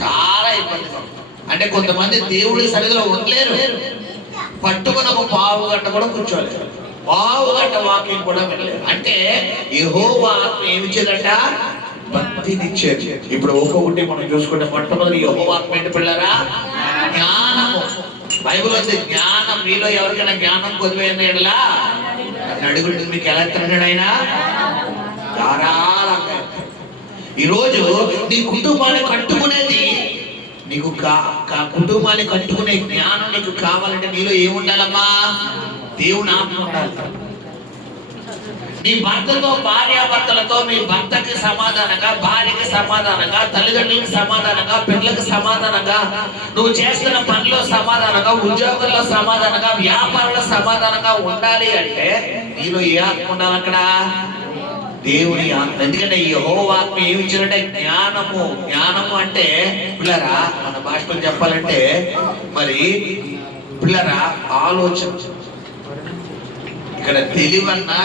చాలా ఇబ్బందిగా ఉంటుంది. అంటే కొంతమంది దేవుడి సన్నిధిలో ఉండలేరు. పట్టుకుని ఒక 1/2 గంట కూడా కూర్చోలేదు, 1/2 గంట వాకింగ్ కూడా వెళ్ళలేదు. అంటే యెహోవా ఆత్మ ఏమిచ్చేదంట? భక్తినిచ్చేది. ఇప్పుడు ఒక్కొక్కటి మనం చూసుకుంటే మొట్టమొదటి యెహోవా ఆత్మ ఏంటి పిల్లరా? జ్ఞానము. బైబిల్ ఉంది జ్ఞానం. మీలో ఎవరికైనా జ్ఞానం కొద్దిపోయిన ఎడలా అడుగుంటుంది. మీకు ఎలా తిన్నాడు ఆయన? ధారాళంగా. ఈరోజు నీ కుటుంబాన్ని కట్టుకునేది, నీకు కుటుంబాన్ని కట్టుకునే జ్ఞానం నీకు కావాలంటే నీలో ఏముండాలమ్మా? దేవుని ఆత్మ ఉండాలి. నీ భర్తతో, భార్యాభర్తలతో, మీ భర్తకి సమాధానంగా, భార్యకి సమాధానంగా, తల్లిదండ్రులకు సమాధానంగా, పిల్లలకు సమాధానంగా, నువ్వు చేస్తున్న పనిలో సమాధానంగా, ఉద్యోగంలో సమాధానంగా, వ్యాపారంలో సమాధానంగా ఉండాలి అంటే నీలో ఏ ఆత్మ ఉండాలి అక్కడ? దేవుని ఆత్మ. ఎందుకంటే యెహోవా ఆత్మ ఏమి ఇచ్చినట్టే జ్ఞానము. జ్ఞానము అంటే పిల్లరా, మన భాషలో చెప్పాలంటే మరి పిల్లరా ఆలోచన. ఇక్కడ తెలివన్నా,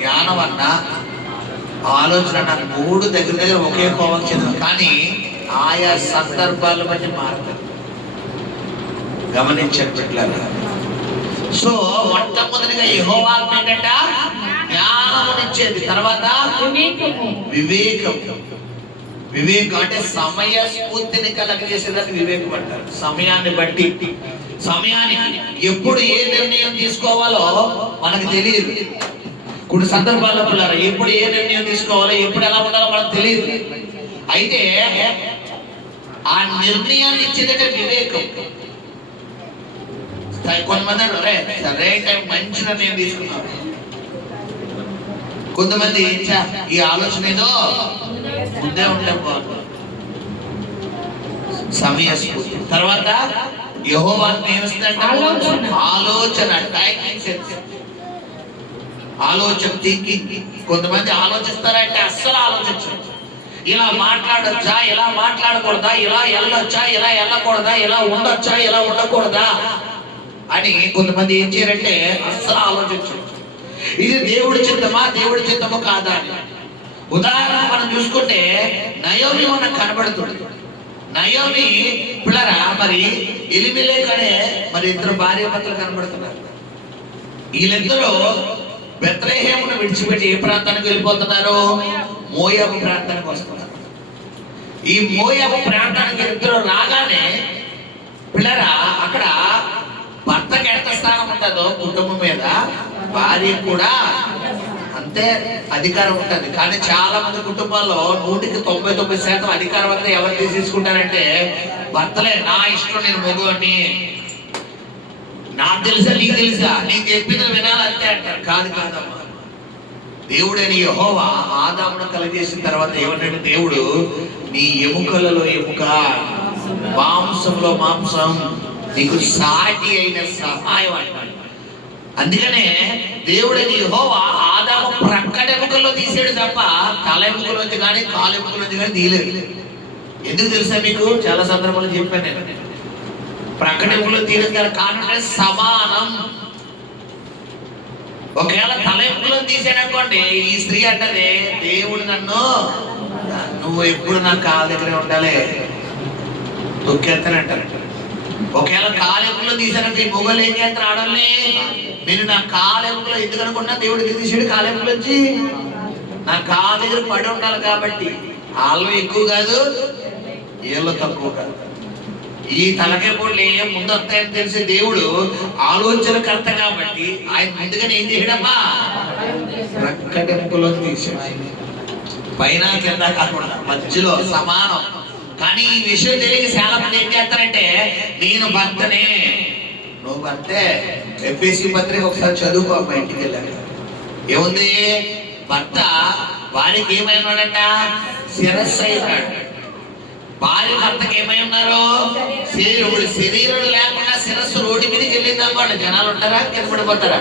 జ్ఞానం అన్నా, ఆలోచన అన్న మూడు దగ్గర ఒకే కోవకు చెందిన, కానీ ఆయా సందర్భాల బట్టి మారుతారు. గమనించండి పిల్లరా. సో మొట్టమొదటిగా యెహోవా ఆత్మ ఏంటంట? జ్ఞానమునిచ్చేది. తర్వాత వివేకం. వివేకం అంటే సమయ స్ఫూర్తిని కలగజేసేదాన్ని వివేకం అంటారు. సమయాన్ని బట్టి, సమయానికి ఎప్పుడు ఏ నిర్ణయం తీసుకోవాలో మనకు తెలియదు. కొన్ని సందర్భాల్లో పిల్లలు ఎప్పుడు ఏ నిర్ణయం తీసుకోవాలో, ఎప్పుడు ఎలా ఉండాలో మనకు తెలియదు. అయితే ఆ నిర్ణయాన్ని ఇచ్చేదంటే వివేకం. కొంతమంది సరే టైం మంచి నిర్ణయం తీసుకున్నారు. కొంతమంది ఈ ఆలోచన ఏదో ముందే ఉంటే బాగుంది. సమయ స్ఫూర్తి. తర్వాత యెహోవా ఆలోచన, టైమింగ్ సెన్స్, ఆలోచన, థింకింగ్. కొంతమంది ఆలోచిస్తారంటే అస్సలు ఆలోచించరు. ఇలా మాట్లాడొచ్చా, ఇలా మాట్లాడకూడదా, ఇలా వెళ్ళొచ్చా, ఇలా వెళ్ళకూడదా, ఇలా ఉండొచ్చా, ఇలా ఉండకూడదా అని కొంతమంది ఏం చేయరంటే అస్సలు ఆలోచించరు. ఇది దేవుడి చిత్తమా, దేవుడి చిత్తమా కాదా అని. ఉదాహరణ మనం చూసుకుంటే నయోమి మనకు కనబడుతుంది. నయోమి పిల్లరా మరి ఎలిమెలెకు అనే మరి ఇద్దరు భార్యాభర్తలు కనబడుతున్నారు. వీళ్ళిద్దరూ బెత్లెహేమును విడిచిపెట్టి ఏ ప్రాంతానికి వెళ్ళిపోతున్నారు? మోయాబు ప్రాంతానికి వస్తున్నారు. ఈ మోయాబు ప్రాంతానికి ఇద్దరు రాగానే పిల్లరా అక్కడ భర్తకి ఎంత స్థానం ఉంటుందో కుటుంబం మీద, భార్య కూడా అంతే అధికారం ఉంటుంది. కానీ చాలా మంది కుటుంబాల్లో 99% అధికారం అంతా ఎవరు తీసేసుకుంటారంటే భర్తలే. నా ఇష్టం, నేను మగవాడిని, నాకు తెలుసా, నీకు తెలుసా, నీకు చెప్పింది వినాలంతే అంటారు. కాదమ్మా. దేవుడైన యెహోవా ఆదామును కలగజేసిన తర్వాత ఏమంటే దేవుడు నీ ఎముకలలో ఎముక, మాంసంలో మాంసం, నీకు సాటి అయిన సహాయం అంటాడు. అందుకనే దేవుడైన యెహోవా ఆదాము ప్రక్కట ఎముకల్లో తీసాడు తప్ప తల ఎముకలోంచి కానీ కాలు ఎముకలోంచి కానీ తీయలేదు. ఎందుకు తెలుసా మీకు? చాలా సందర్భాలు చెప్పాను నేను. ప్రక్కట ఎముకలో తీయడం కారణం సమానం. ఒకవేళ తల ఎముకలో తీసాడు అనుకోండి, ఈ స్త్రీ అంటది దేవుడు నువ్వు ఎప్పుడు నా కాళ్ళ దగ్గరే ఉండాలి, తొక్కేస్తానంటారు. ఒకవేళ కాలెంపులో తీసానంటే ఈ మొగలు ఏం చేస్తారు? ఆడవాళ్ళని నేను నా కాలెంపులో ఎందుకు అనుకున్నా దేవుడు తీసాడు కాలెంపులో వచ్చి నా కాళ్ళ దగ్గర పడి ఉండాలి. కాబట్టి వాళ్ళు ఎక్కువ కాదు, ఏళ్ళు తక్కువ కాదు. ఈ తలకాయ పొడులు ఏం ముందు వస్తాయని తెలిసి దేవుడు ఆలోచనకర్త కాబట్టి ఆయన ముందుగానే ఏం చేయడమ్మా ప్రక్కటెంపులో తీసాడు. పైన కింద కాకుండా మధ్యలో సమానం. కానీ ఈ విషయం తెలియక చాలా మంది ఏం చేస్తారంటే నేను భర్తనే, నువ్వు భర్తే. ఎఫ్ఎస్సి పత్రిక ఒకసారి చదువుకో అమ్మా, ఇంటికి వెళ్ళాక ఏముంది? భర్త వారికి ఏమై ఉన్నాడంట? శిరస్సు అయినాడు. భార్య భర్తకి ఏమై ఉన్నారు? శరీరుడు. శరీరుడు లేకుండా శిరస్సు రోడ్డు మీదకి వెళ్ళింది అనుకోండి, జనాలు ఉంటారా? కింద పడిపోతారా?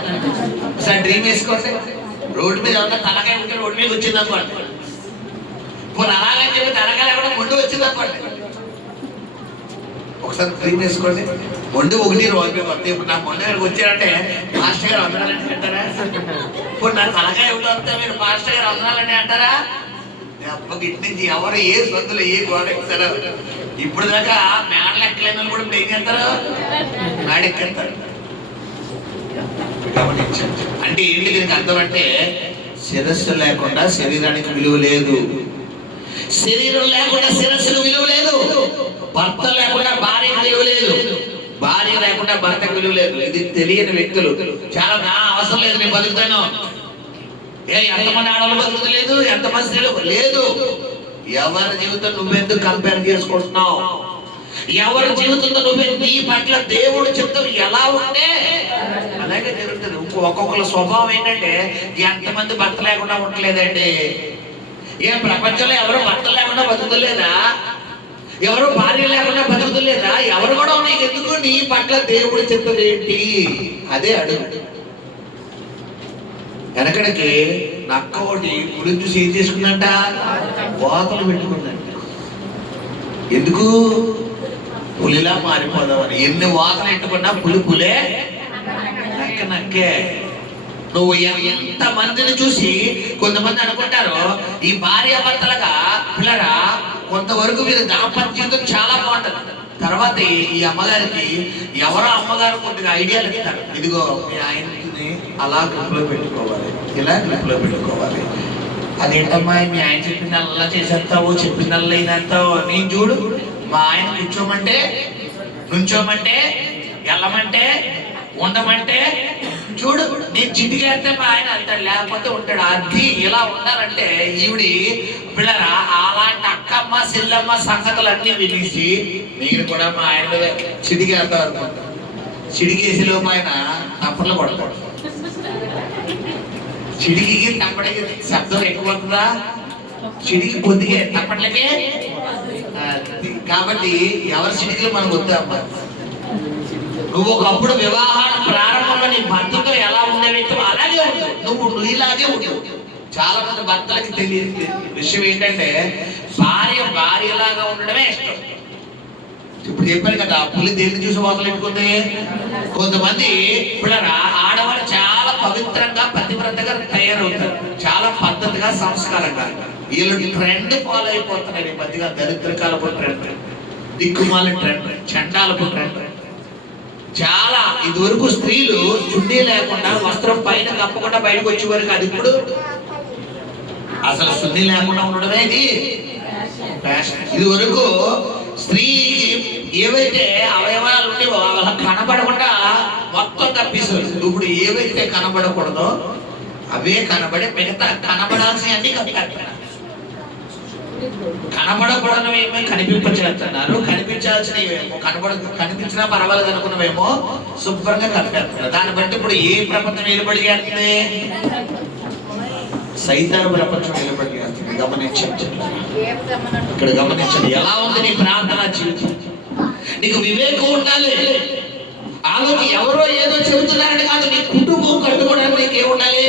ఒకసారి డ్రీమ్ వేసుకోండి. రోడ్డు మీద ఉన్న తలకాయ ఉంటే రోడ్డు మీద వచ్చింది అనుకోండి. ఇప్పుడు అలాగని చెప్పి తలకాయ కూడా మొండు వచ్చింది అనుకోండి. ఒకసారి డ్రీమ్ వేసుకోండి. మొండు ఒకటి రోజు వస్తే ఇప్పుడు నా మొండ గారికి వచ్చారంటే మాస్టర్ గారు వందనాలంటే అంటారా? ఇప్పుడు నా తలకాయ ఎవరు వస్తే మీరు మాస్టర్ గారు వందనాలంటే అంటారా? అప్పకి ఇటు నుంచి ఎవరు ఏ సొంతలు ఏ గోడ ఎక్కుతారు. ఇప్పుడు దాకా మేడలు ఎక్కలేని వాళ్ళు కూడా ఇప్పుడు ఏం చేస్తారు? మేడ ఎక్కేస్తారు. అంటే ఏంటి దీనికి అర్థం అంటే శిరస్సు లేకుండా శరీరానికి విలువ లేదు, శరీరం లేకుండా శిరస్సుకు విలువ లేదు, భర్త లేకుండా భార్యకు విలువ లేదు, భార్య లేకుండా భర్తకు విలువ లేదు. ఇది తెలియని వ్యక్తులు చాలా. నా అవసరం లేదు, నేను బతుకుతాను. ఎంతమంది ఆడవాళ్ళు బతుకుతలేదు, ఎంతమంది స్త్రీలు లేదు. ఎవరి జీవితం నువ్వెందుకు కంపేర్ చేసుకుంటున్నావు? ఎవరి జీవితంలో నువ్వే నీ పట్ల దేవుడు చిత్తం ఎలా ఉంటే అలాగే జరుగుతుంది. ఒక్కొక్కరు స్వభావం ఏంటంటే ఎంతమంది భర్త లేకుండా ఉండలేదండి. ఏం ప్రపంచంలో ఎవరు భర్త లేకుండా బతుకుతలేదా? ఎవరు భార్య లేకుండా బతుకుతలేదా? ఎవరు కూడా నీకు ఎందుకు, నీ పట్ల దేవుడి చిత్తం ఏంటి? అదే అడుగు. వెనకడికి నక్క ఒకటి పులిని చూసి ఏం చేసుకుందంట? వాతలు పెట్టుకుందంట. ఎందుకు? పులిలా మారిపోదామని. ఎన్ని వాతలు పెట్టుకున్నా పులే నక్క నక్కే. నువ్వు ఎంత మందిని చూసి కొంతమంది అనుకుంటారు ఈ భార్యాభర్తలుగా పిల్లరా కొంతవరకు మీరు దాంపత్యం చాలా బాగుంటుంది. తర్వాత ఈ అమ్మగారికి ఎవరో అమ్మగారు కొద్దిగా ఐడియాలు ఇస్తారు. ఇదిగో మీ ఆయనని అలా గ్రిప్లో పెట్టుకోవాలి, ఇలా గ్రిప్లో పెట్టుకోవాలి. అదేంటమ్మా మీ ఆయన చెప్పిందల్లా చేసేస్తావు, చెప్పిందల్లా ఇదంతావు. నేను చూడు, మా ఆయన కూర్చోమంటే, నుంచోమంటే, వెళ్ళమంటే, ఉండమంటే చూడు, నేను చిటికేస్తే మా ఆయన అంటాడు, లేకపోతే ఉంటాడు. అది ఇలా ఉండాలంటే ఈవిడి పిల్లరా అలాంటి అక్కమ్మ చెల్లమ్మ సంగతులన్నీ వినేసి నేను కూడా మా ఆయన మీద చిటికేస్తా అనుకుంటా. చిటికేసి లోపు ఆయన తప్పలు పడతాడు. చిడికి తప్పడికి శబ్దం ఎక్కువ అవుతుందా? చిడికి కొద్దిగా తప్పట్లకే. కాబట్టి ఎవరి చిటికలు మనకు వద్దామ్మా. నువ్వు ఒకప్పుడు వివాహాల ప్రారంభంలో నీ భర్తతో ఎలా ఉండేవి అలాగే ఉండవు. నువ్వు ఇలాగే ఉండవు. చాలా మంది భర్తలకి తెలియదు విషయం ఏంటంటే భార్యలాగా ఉండడమే ఇష్టం. ఇప్పుడు చెప్పాను కదా, పులి దేన్ని చూసి వాతలు పెట్టుకుంది. కొంతమంది పిల్లరా ఆడవాళ్ళు చాలా పవిత్రంగా పతివ్రతగా తయారవుతారు, చాలా పద్ధతిగా సంస్కారంగా. వీళ్ళు ట్రెండ్ ఫాలో అయిపోతున్నారు. ఈ మధ్యగా దరిద్రకాలపు ట్రెండ్, దిక్కుమాల ట్రెండ్, చండాలపు ట్రెండ్. చాలా ఇదివరకు స్త్రీలు చున్నీ లేకుండా వస్త్రం పైన కప్పకుండా బయటకు వచ్చేవారు కాదు. ఇప్పుడు అసలు చున్నీ లేకుండా ఉండడమే ఇది ఫ్యాషన్. ఇది వరకు స్త్రీకి ఏవైతే అవయవాలు ఉండేవో అలా కనబడకుండా మొత్తం కప్పిస్తారు. ఇప్పుడు ఏవైతే కనబడకూడదో అవే కనబడి మిగతా కనబడాల్సినవన్నీ కప్పిస్తారు. కనబడకూడనివి ఏమో కనిపింపచేస్తున్నారు, కనిపించాల్సినవేమో కనిపించినా పర్వాలేదు అనుకున్నవేమో శుభ్రంగా కనిపిస్తున్నారు. దాన్ని బట్టి ఇప్పుడు ఏ ప్రపంచం నిలబడి చేస్తుంది? సైతాను ప్రపంచం నిలబడి చేస్తుంది. గమనించండి, ఇక్కడ గమనించండి. ఎలా ఉంది నీ ప్రార్థన జీవితం? నీకు వివేకం ఉండాలి. ఆలోచన ఎవరో ఏదో చెబుతున్నారని కాదు, నీ కుటుంబం కట్టుకోవడానికి నీకు ఏముండాలి?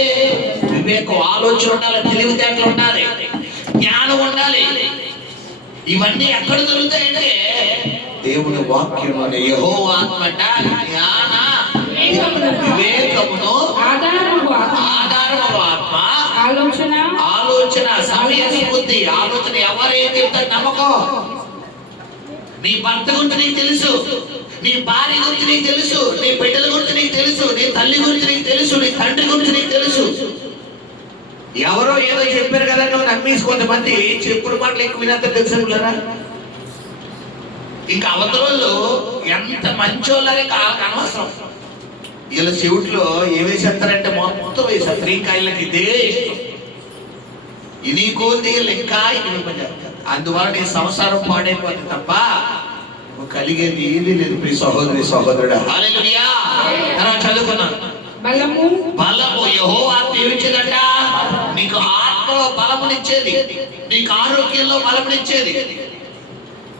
వివేకం, ఆలోచన ఉండాలి, తెలివితేటలు ఉండాలి, జ్ఞానం ఉండాలి. ఇవన్నీ ఎక్కడ దొరుకుతాయంటే దేవుని వాక్యంలోనే. యెహోవా ఆత్మట జ్ఞాన వివేకమును ఆధారము ఆత్మ, ఆలోచన సమయ స్ఫూర్తి. ఆలోచన ఎవరైతే నమ్మకం. నీ భర్త గురించి నీకు తెలుసు, నీ భార్య గురించి నీకు తెలుసు, నీ బిడ్డల గురించి నీకు తెలుసు, నీ తల్లి గురించి నీకు తెలుసు, నీ తండ్రి గురించి నీకు తెలుసు. ఎవరో ఏదో చెప్పారు కదా నువ్వు నమ్మేసి కొంతమంది చెప్పుడు మాటలు ఎక్కువ వినంత తెలుసుకున్నారా? ఇంకా అవతలలో ఎంత మంచోళ్ళని అనవసరం. వీళ్ళ చెవిట్లో ఏమేసేస్తారంటే మొత్తం వేసారు. స్త్రీకాయలకి ఇదే ఇష్టం. ఇది కోల్ది ఇంకా చేస్తారు. అందువల్ల నీ సంసారం పాడైపోతుంది తప్ప కలిగేది ఏది లేదు. ప్రియ సహోదరి సహోదరుడా, హల్లెలూయా. తర్వాత చదువుకున్నాను. బలము యెహోవా తీర్చేదట. నీకు ఆత్మలో బలమునిచ్చేది, నీకు ఆరోగ్యంలో బలమునిచ్చేది,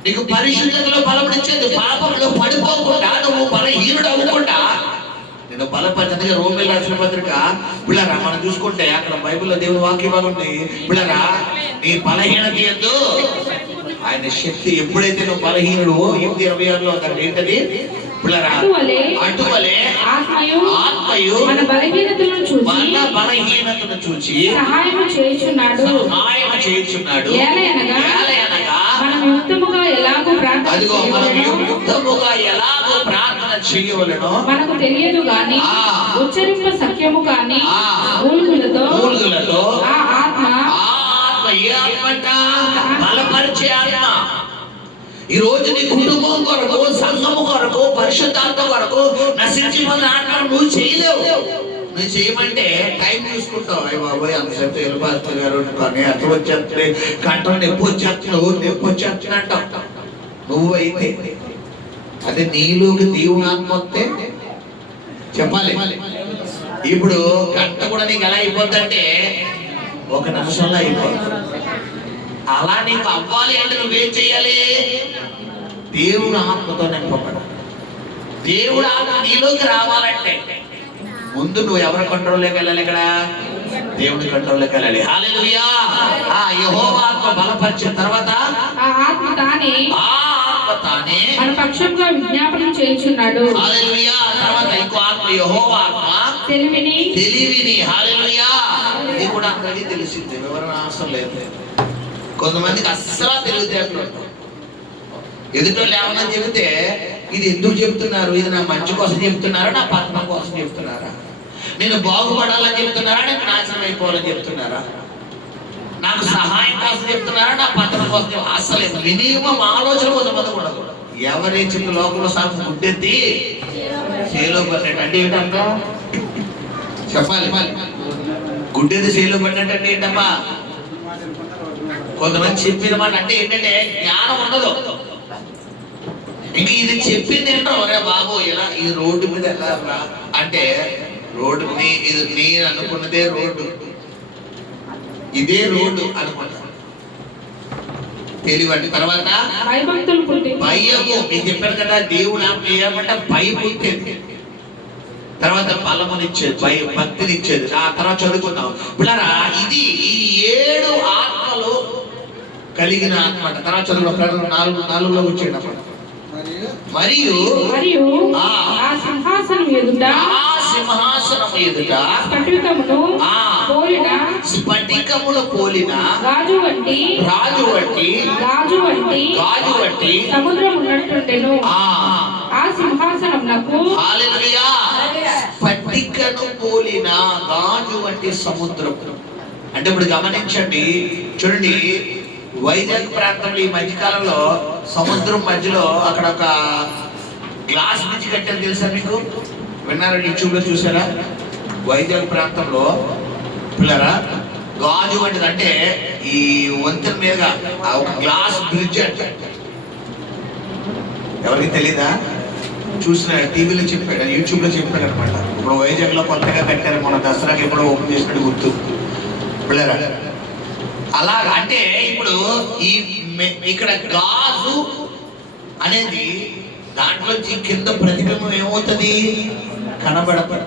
నీకు పరిశుద్ధతలో బలమునిచ్చేది. పాపంలో పడిపోకుండా నువ్వు బలహీనుడు అవ్వకుండా నేను బలపరిచినగా రోమిలకు రాసిన పత్రిక పిల్లరా మనం చూసుకుంటే అక్కడ బైబిల్లో దేవుని వాక్యం ఉంది. పిల్లరా నీ బలహీనత ఎందు ఆయన శక్తి. ఎప్పుడైతే నువ్వు బలహీనుడు 8:26 అక్కడ ఏంటది? అటువలే ఆత్మయు మన బలహీనతను చూచి సహాయము చేయుచున్నాడు. మనం యుక్తముగా ఎలాగో ప్రార్థన చేయవలెనో మనకు తెలియదు గాని ఉచ్చరింప సఖ్యము కాని మూలుగులతో ఆ ఆత్మ ఏ ఆత్మ? బలపరిచే ఆత్మ. ఈ రోజు నీ కుటుంబం కొరకు, సంఘము కొరకు, పరిశుద్ధాత్మ కొరకు నశించిపోయిన ఆత్మ నువ్వు చేయలేవు. నువ్వు చేయమంటే టైం చూసుకుంటావు. అయ్య బాబోయ్ అంతసేపు ఎలుపాస్టర్ గారు కానీ అట్లా వచ్చేస్తుంది, కంఠం నొప్పి వచ్చేస్తుంది, ఊరు నొప్పి వచ్చేస్తుంది అంటావు. నువ్వు అయితే అదే నీలోకి దేవుని ఆత్మ వస్తే చెప్పాలి. ఇప్పుడు గంట కూడా నీకు ఎలా అయిపోద్దంటే 1 నిమిషంలో అయిపోతుంది. అలా నీకు అవ్వాలి అంటే నువ్వేం చెయ్యాలి? దేవుడు ఆత్మతో నింపబడాలి. దేవుడు ఆత్మ నీలోకి రావాలంటే ముందు నువ్వు ఎవరి కంట్రోల్లోకి వెళ్ళాలి? ఇక్కడ దేవుడి కంట్రోల్లోకి వెళ్ళాలి. హల్లెలూయా. యెహోవా ఆత్మ బలపరిచిన తర్వాత ఆ ఆత్మ తానే మన పక్షంగా విజ్ఞాపనం చేయుచున్నాడు. హల్లెలూయా. తర్వాత ఇంకో ఆత్మ యెహోవా ఆత్మ తెలివిని. హల్లెలూయా. ఇది కూడా అందరికీ తెలిసింది, వివరణ అవసరం లేదు. కొంతమందికి అస్సలు తెలివితేటలు ఎదుటోళ్ళు ఏమన్నా చెబితే ఇది ఎందుకు చెప్తున్నారు, ఇది నా మంచి కోసం చెప్తున్నారా, నా పతనం కోసం చెప్తున్నారా, నేను బాగుపడాలని చెప్తున్నారా, నేను నాశనం అయిపోవాలని చెప్తున్నారా, నాకు సహాయం కోసం చెప్తున్నారా, నా పతనం కోసం అసలు మినిమం ఆలోచన కొంతమంది కూడా ఎవరే చెప్పి లోపల సాగు గుడ్డెత్తి చేలో పడినట్టు అంటే ఏంటంట చెప్పాలి. గుడ్డెత్తి చేలో పడినట్టు అంటే ఏంటమ్మా? కొంతమంది చెప్పిన మాట అంటే ఏంటంటే జ్ఞానం ఉండదు. ఇంక ఇది చెప్పింది ఏంటో ఒరే బాబు ఇలా ఈ రోడ్డు మీద ఎలా అంటే రోడ్డు ఇది నేను అనుకున్నదే రోడ్డు, ఇదే రోడ్డు అనుకుంటా తెలివండి. తర్వాత భయము. మీకు చెప్పాను కదా దేవుడు ఏమంటే భయం పుట్టేది, తర్వాత బలమునిచ్చేది, భక్తినిచ్చేది. ఆ తర్వాత చదువుకున్నాం పిల్లరా. ఇది ఈ 7 ఆత్మలు కలిగిన ఆత్మ. తర్వాత చదువు 4లో వచ్చేటప్పుడు మరియు ఆ సింహాసనం ఎదుట స్ఫటికమును పోలిన రాజు వంటి సముద్రం ఉన్నట్టుండెను. ఆ సింహాసనమునకు హల్లెలూయా. స్ఫటికను పోలిన గాజు వంటి సముద్రం అంటే ఇప్పుడు గమనించండి, చూడండి వైజాగ్ ప్రాంతంలో ఈ మధ్యకాలంలో సముద్రం మధ్యలో అక్కడ ఒక గ్లాస్ బ్రిడ్జ్ కట్టారు, తెలుసా మీకు? విన్నారా? యూట్యూబ్ లో చూసారా? వైజాగ్ ప్రాంతంలో పిల్లరా గాజు వంటిది అంటే ఈ వంతెన మీద ఒక గ్లాస్ బ్రిడ్జ్ అంటే ఎవరికి తెలీదా? చూసిన టీవీలో చెప్పాడు, యూట్యూబ్ లో చెప్పాడు అనమాట. ఇప్పుడు వైజాగ్ లో కొత్తగా కట్టారు, మన దసరాకి ఎప్పుడో ఓపెన్ చేసినట్టు గుర్తు పిల్లరా. అలాగా అంటే ఇప్పుడు ఈ ఇక్కడ గాజు అనేది దాంట్లోంచి కింద ప్రతిబింబం ఏమవుతుంది? కనబడపడు.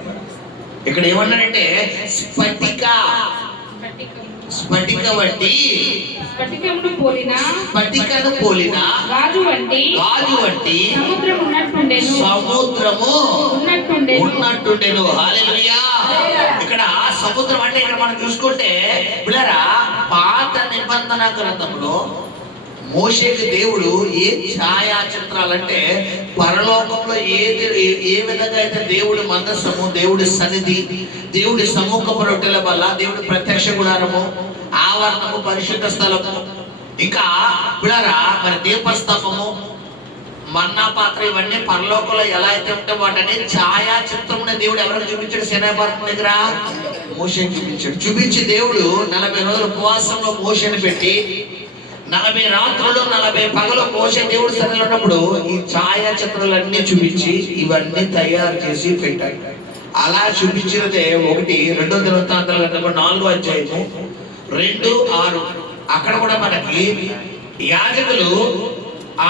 ఇక్కడ ఏమన్నాడంటే స్ఫటిక వంటి స్ఫటికమును పోలిన గాజు వంటి సముద్రము ఉన్నట్టుండెను. హల్లెలూయా. ఇక్కడ సముద్రం అంటే ఇక్కడ మనం చూసుకుంటే పిల్లరా పాత నిబంధన గ్రంథంలో మోషేకి దేవుడు ఏ ఛాయాచిత్రాలంటే పరలోకంలో ఏ విధంగా అయితే దేవుడి మందస్సము, దేవుడి సన్నిధి, దేవుడి సముఖపు రొట్టెల వల్ల, దేవుడి ప్రత్యక్ష గుడారము, ఆవరణము, పరిశుద్ధ స్థలము, ఇంకా పిల్లరా మరి దీపస్తంభము, మన్నా పాత్ర, ఇవన్నీ పరలోకంలో ఎలా అయితే ఉంటే వాటని ఛాయాచిత్రమున దేవుడు ఎవరికి చూపించాడు? సేనాపర్వతం దగ్గర మోషేకి చూపించాడు. చూపించి దేవుడు 40 రోజులు ఉపవాసంలో మోషేని పెట్టి 40 రాత్రులు 40 పగలు మోషే దేవుడి సన్నిధిలో ఉన్నప్పుడు ఈ ఛాయాచిత్రాలన్నీ చూపించి ఇవన్నీ తయారు చేసి పెట్టాడు. అలా చూపించినదే 2 దినవృత్తాంతాల గ్రంథము 4వ అధ్యాయము 2:6. అక్కడ కూడా మనకి యాజకులు ఆ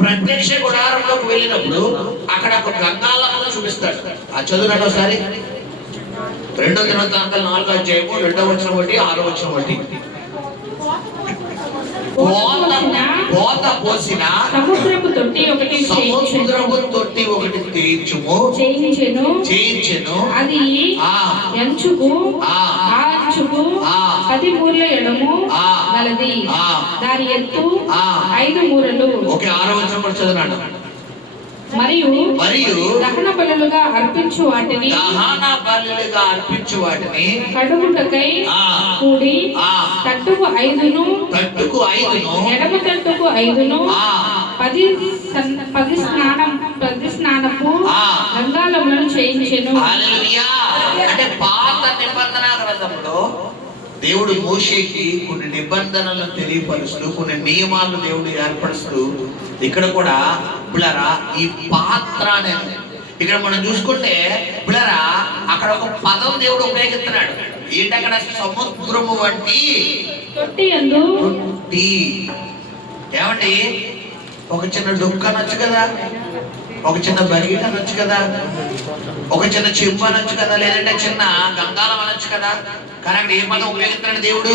ప్రత్యక్ష గుడారంలోకి వెళ్ళినప్పుడు అక్కడ ఒక గంగాళమును చూపిస్తాడు. ఆ చదువునండి ఒకసారి. 2 దినవృత్తాంతాలు 4వ అధ్యాయము 2వ వచనం 1, 6వ వచనం 1. పోత పోసిన సముద్రపు తొట్టి ఒకటి చేయించెను. అది ఎంచుకు 10 మూరల ఎడము గలది. దాని ఎత్తు 5 మూరలు. ఓకే, 6వ వచనం కూడా చదవండి. మరియు దహన బలులుగా అర్పించు వాటిని కడుగుటకై కూడి తట్టుకు 5ను ఎడమ తట్టుకు 5ను 10 స్నానపు గంగాళములను చేయించెను. అంటే పాత నిబంధన గ్రంథంలో దేవుడు మోషేకి కొన్ని నిబంధనలను తెలియపరుస్తూ, కొన్ని నియమాలను దేవుడు ఏర్పరుస్తూ, ఇక్కడ కూడా పిల్లరా ఈ పాత్ర అనేది ఇక్కడ మనం చూసుకుంటే పిల్లరా అక్కడ ఒక పదం దేవుడు ఉపయోగిస్తున్నాడు. ఏంటి అక్కడ? సముద్రము వంటి తొట్టి యందు. తొట్టి. ఏమండి, ఒక చిన్న డొక్క అనొచ్చు కదా, ఒక చిన్న బరిగిట అనొచ్చు కదా, ఒక చిన్న చెంబు అనొచ్చు కదా, లేదంటే చిన్న గంగాలం అనొచ్చు కదా. కానీ అక్కడ ఏ పదం ఉపయోగిస్తున్నాడు దేవుడు?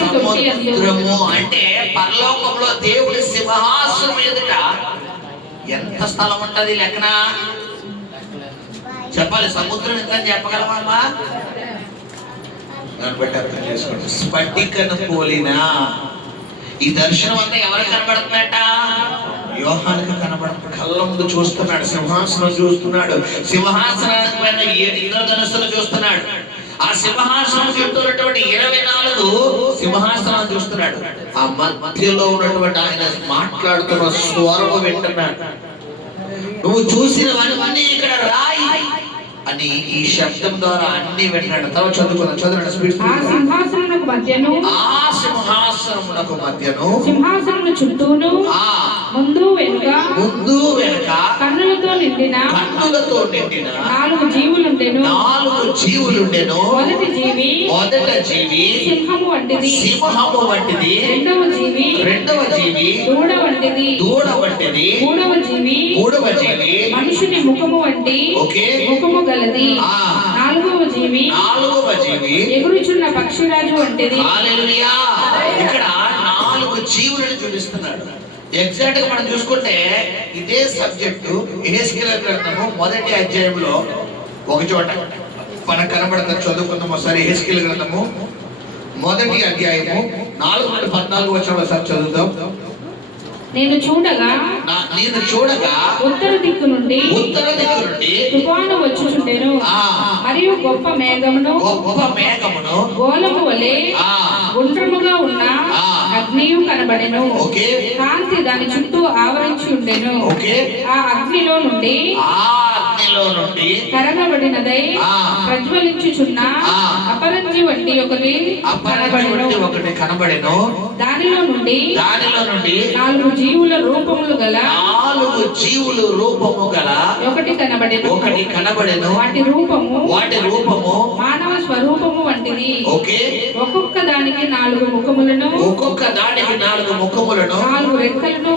సముద్రము అంటే పరలోకంలో దేవుడి సింహాసనం ఎదుట ఎంత స్థలం ఉంటది లెక్కన చెప్పాలి. సముద్రం ఎంత చెప్పగలమమ్మా? దాన్ని బట్టి అర్థం చేసుకోండి. స్ఫటికను పోలిన ఈ దర్శనం అంతా ఎవరికి కనబడుతుందట? యోహానికి కనబడుతుంది. కళ్ళ ముందు చూస్తున్నాడు, సింహాసనం చూస్తున్నాడు, సింహాసనానికి పైన 7 ఇంద్రధనుస్సులు చూస్తున్నాడు. ఆ సింహాసనం చుట్టూ ఉన్నటువంటి 24 సింహాసనాలు చూస్తున్నాడు. ఆ మధ్యలో ఉన్నటువంటి ఆయన మాట్లాడుతున్న స్వరము వింటున్నాడు. నువ్వు చూసినవన్నీ ఇక్కడ రాయి అని ఈ శబ్దం ద్వారా అన్ని వింటున్నాడు. తర్వాత చదువుకున్నాడు. ఆ సింహాసనమునకు మధ్యను, సింహాసనము చుట్టూను, ముందు వెనుక కన్నులతో నిండిన 4 జీవులుండెను. మొదటి జీవి సింహము వంటిది, రెండవ జీవి దూడ వంటిది, మూడవ జీవి మనుషుని ముఖము వంటి ముఖము గలది, నాలుగవ జీవి ఎగురుచున్న పక్షిరాజు వంటిది. హల్లెలూయా. ఇక్కడ 4 జీవులను చూపిస్తున్నాడు. ఎగ్జాక్ట్ గా మనం చూసుకుంటే ఇదే సబ్జెక్టు యెహెజ్కేలు గ్రంథము 1వ అధ్యాయంలో ఒక చోట మనకు కనబడుతుంది. చదువుకుందాం ఒకసారి. యెహెజ్కేలు గ్రంథము 1వ అధ్యాయము 4 నుండి 14 వచనం ఒకసారి చదువుదాం. నేను చూడగా ఉత్తర దిక్కు నుండి తుఫాను వచ్చుచుండెను, మరియు గొప్ప మేఘమును గోళము వలె గుండ్రముగా ఉన్న అగ్నియు కనబడెను. కాంతి దాని చుట్టూ ఆవరించి ఉండెను. ఆ అగ్నిలో నుండి కరగబడినదై ప్రజ్వలించుచున్న అపరంజి వంటి ఒకటి కనబడెను. దానిలో నుండి 4 జీవుల రూపములు గల ఒకటి కనబడెను. వాటి రూపము మానవ స్వరూపము వంటిది. ఒక్కొక్క దానికి 4 ముఖములను, 4 రెక్కలను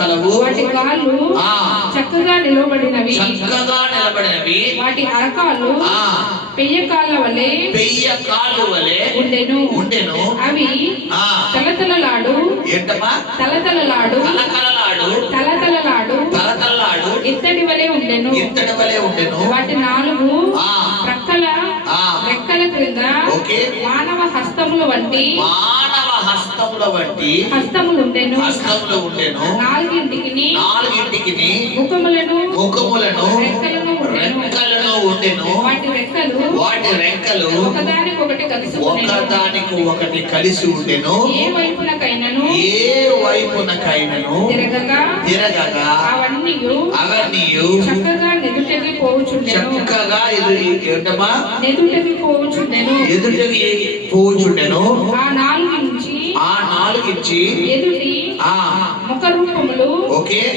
కలవు. వాటి కాళ్ళు చక్కగా నిలబడినవి. వాటి అరకాలు పెయ్య కాళ్ళ వలె ఉండెను. అవి తలతలలాడు ఇత్తడి వలె ఉండెను. వాటి 4 ప్రక్కల రెక్కల క్రింద మానవ హస్తముల వంటి హస్తములు ఉండెను. 4 ముఖములను రెక్కలను ఉండెను. వాటి రెక్కలు ఒకదానికొకటి కలిసి ఉండెను. ఏ వైపునకైనను తిరగగా అవన్నీయు చక్కగా ఎదుటకి పోవుచుండెను. ఆ 4 నుంచి ఎదుటి ముఖ రూపములు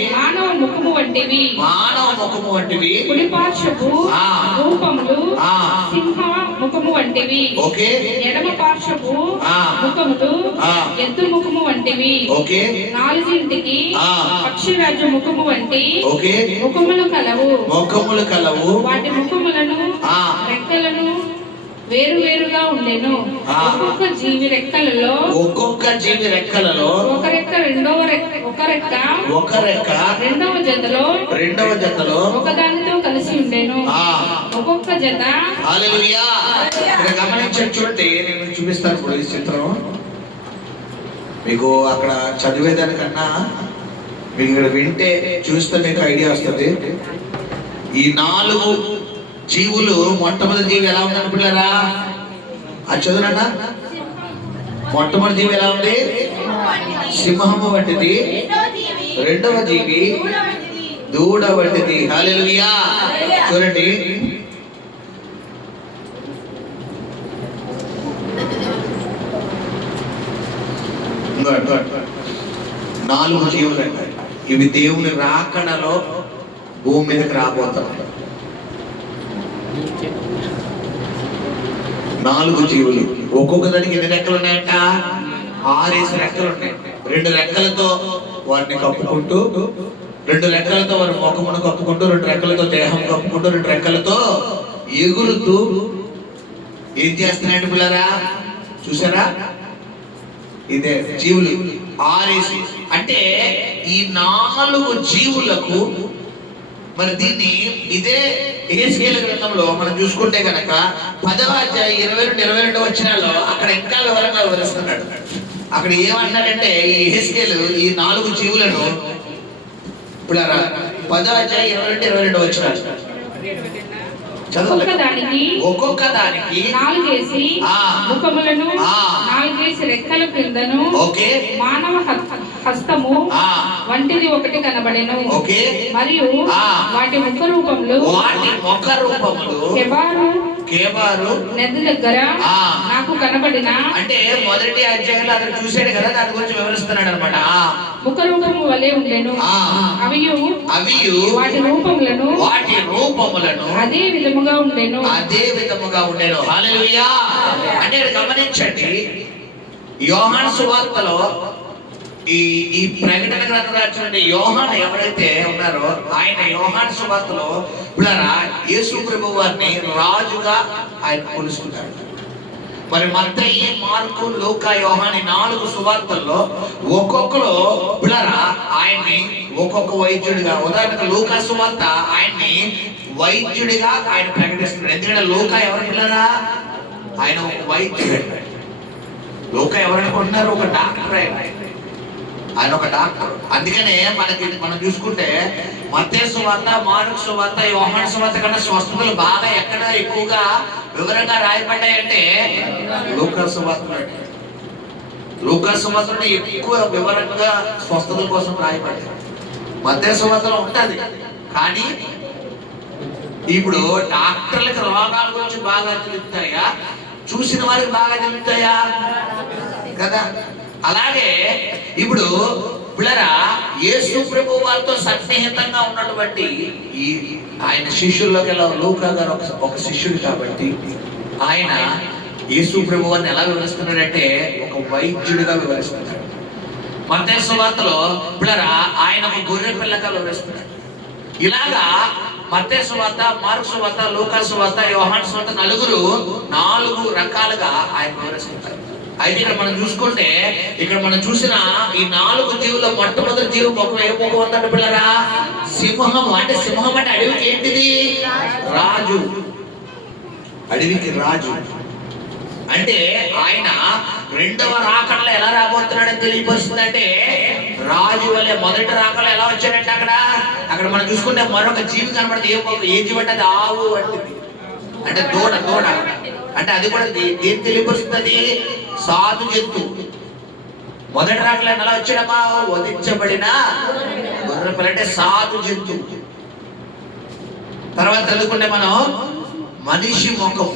మానవ ముఖము వంటివి. కుడి పార్శ్వపు రూపములు సింహ ముఖము వంటివి. ఎడమ పార్శ్వపు ముఖములు ఎద్దు ముఖము వంటివి. 4 పక్షిరాజు ముఖము వంటి ముఖములు కలవు. వాటి ముఖములను రెక్కలను వేరువేరుగా ఉండెను. ఒక్కొక్క జీవి రెక్కలలో ఒక రెక్క రెండవ జతలో ఒకదానితో కలిసి ఉండెను. ఒక్కొక్క జత. హల్లెలూయా. ఇక్కడ గమనించండి, చూడండి, నేను చూపిస్తాను ఇప్పుడు ఈ చిత్రం. మీకు అక్కడ చదివేదానికన్నా మీకు ఇక్కడ వింటే చూస్తే మీకు ఐడియా వస్తుంది. ఈ 4 జీవులు, మొట్టమొదటి జీవి ఎలా ఉందని పిల్లరా? అది చదువునన్నా. మొట్టమొదటి జీవి ఎలా ఉంది? సింహము వంటిది. రెండవ జీవి దూడ వంటిది. హల్లెలూయా. చూడండి, నాలుగు జీవులు. ఇవి దేవుని రాకడలో భూమి మీదకి రాబోతున్నాడు. 4 జీవులు. ఒక్కొక్క దానికి ఎన్ని రెక్కలు ఉన్నాయంట? 6 రెక్కలు ఉన్నాయి. 2 రెక్కలతో వాటిని కప్పుకుంటూ, 2 రెక్కలతో వారి ముఖమును కప్పుకుంటూ, 2 రెక్కలతో దేహం కప్పుకుంటూ, 2 రెక్కలతో ఎగురుతూ ఏం చేస్తున్నాయంటే పిల్లరా చూసారా? ఇదే జీవులు 6. అంటే ఈ 4 జీవులకు మరి దీన్ని ఇదే యెహెజ్కేలు గ్రంథంలో మనం చూసుకుంటే కనుక 10వ అధ్యాయం 22 వచనాల్లో అక్కడ ఇంకా వివరంగా వివరిస్తున్నాడు. అక్కడ ఏమంటాడంటే ఈ యెహెజ్కేలు ఈ 4 జీవులను పిల్లరా 10వ అధ్యాయం 22 వచనాలు ఒక్కొక్క దానికి 4 ముఖములను 4 రెక్కల క్రిందను మానవ హస్తము వంటిది ఒకటి కనబడెను. మరియు వాటి ముఖ రూపములు కేబారు నది దగ్గర నాకు కనబడిన, అంటే మొదటి అధ్యాయంలో అతను చూశాడు కదా, దాని గురించి వివరిస్తున్నాడు అన్నమాట. ముఖ రూపము వలె ఉండెను. అవియు వాటి రూపములను అదే విధముగా ఉండెను. హల్లెలూయా. అంటే గమనించండి, యోహాను సువార్తలో ఈ ప్రకటన గ్రంథం రాసిన యోహాను ఎవరైతే ఉన్నారో ఆయన యోహాను సువార్తలో పిల్లరా యేసు ప్రభు వారిని రాజుగా ఆయన కొలుస్తున్నాడు. మరి మత్తయి, మార్కు, లూకా, యోహాను 4 సువార్తల్లో ఒక్కొక్కరు పిల్లరా ఆయన్ని ఒక్కొక్క వైద్యుడిగా, ఉదాహరణకు లూకా సువార్త ఆయన్ని వైద్యుడిగా ఆయన ప్రకటిస్తున్నాడు. ఎందుకంటే లూకా ఎవరు పిల్లరా? ఆయన ఒక వైద్యుడు. లూకా ఎవరనుకుంటున్నారు? ఒక డాక్టర్. ఆయన ఒక డాక్టర్. అందుకనే మనం చూసుకుంటే మత్తయి సువార్త, మార్కు సువార్త, యోహాను సువార్త కన్నా స్వస్థతలు బాగా ఎక్కడ ఎక్కువగా వివరంగా రాయబడ్డాయంటే లూకా సువార్తలో. లూకా సువార్తలో ఎక్కువ వివరంగా స్వస్థతల కోసం రాయబడ్డాయి. మత్తయి సువార్తలో ఉంటది, కానీ ఇప్పుడు డాక్టర్లకు రోగాల గురించి బాగా తెలుస్తాయా, చూసిన వారికి బాగా తెలుస్తాయా కదా? అలాగే ఇప్పుడు పిల్లరా యేసు ప్రభు వారితో సన్నిహితంగా ఉన్నటువంటి ఈ ఆయన శిష్యుల్లోకి లూకా గారు ఒక శిష్యుడు కాబట్టి ఆయన యేసు ప్రభు వారిని ఎలా వివరిస్తున్నాడంటే ఒక వైద్యుడిగా వివరిస్తున్నాడు. మత్తయి సువార్తలో పిల్లరా ఆయన ఒక గొర్రె పిల్లగా వివరిస్తున్నాడు. ఇలాగా మత్తయి సువార్త, మార్కు సువార్త, లూకా సువార్త, యోహాను సువార్త 4 రకాలుగా ఆయన వివరిస్తున్నారు. అయితే ఇక్కడ మనం చూసుకుంటే ఇక్కడ మనం చూసిన ఈ 4 జీవుల్లో మొట్టమొదటి జీవు ముఖం ఏ ముఖం ఉందంటే పిల్లరా? సింహం. అంటే సింహం అంటే అడవికి ఏంటిది? రాజు. అడవికి రాజు. అంటే ఆయన 2వ రాకడలో ఎలా రాబోతున్నాడని తెలియపరుస్తుందంటే రాజు వలె. మొదటి రాకడలో ఎలా వచ్చాడంటే అక్కడ మనం చూసుకుంటే మరొక జీవి కనబడుతుంది. ఏ జీవి అంటే అది ఆవు వంటిది, అంటే దూడ. అంటే అది కూడా ఏం తెలియపరుస్తుంది? సాధు జంతువు. మొదటి రాకలో ఎలా వచ్చాడమ్మా? వధించబడిన గొర్రె పిల్ల, అంటే సాధు జంతువు. తర్వాత చదువుకుంటే మనం మనిషి ముఖం,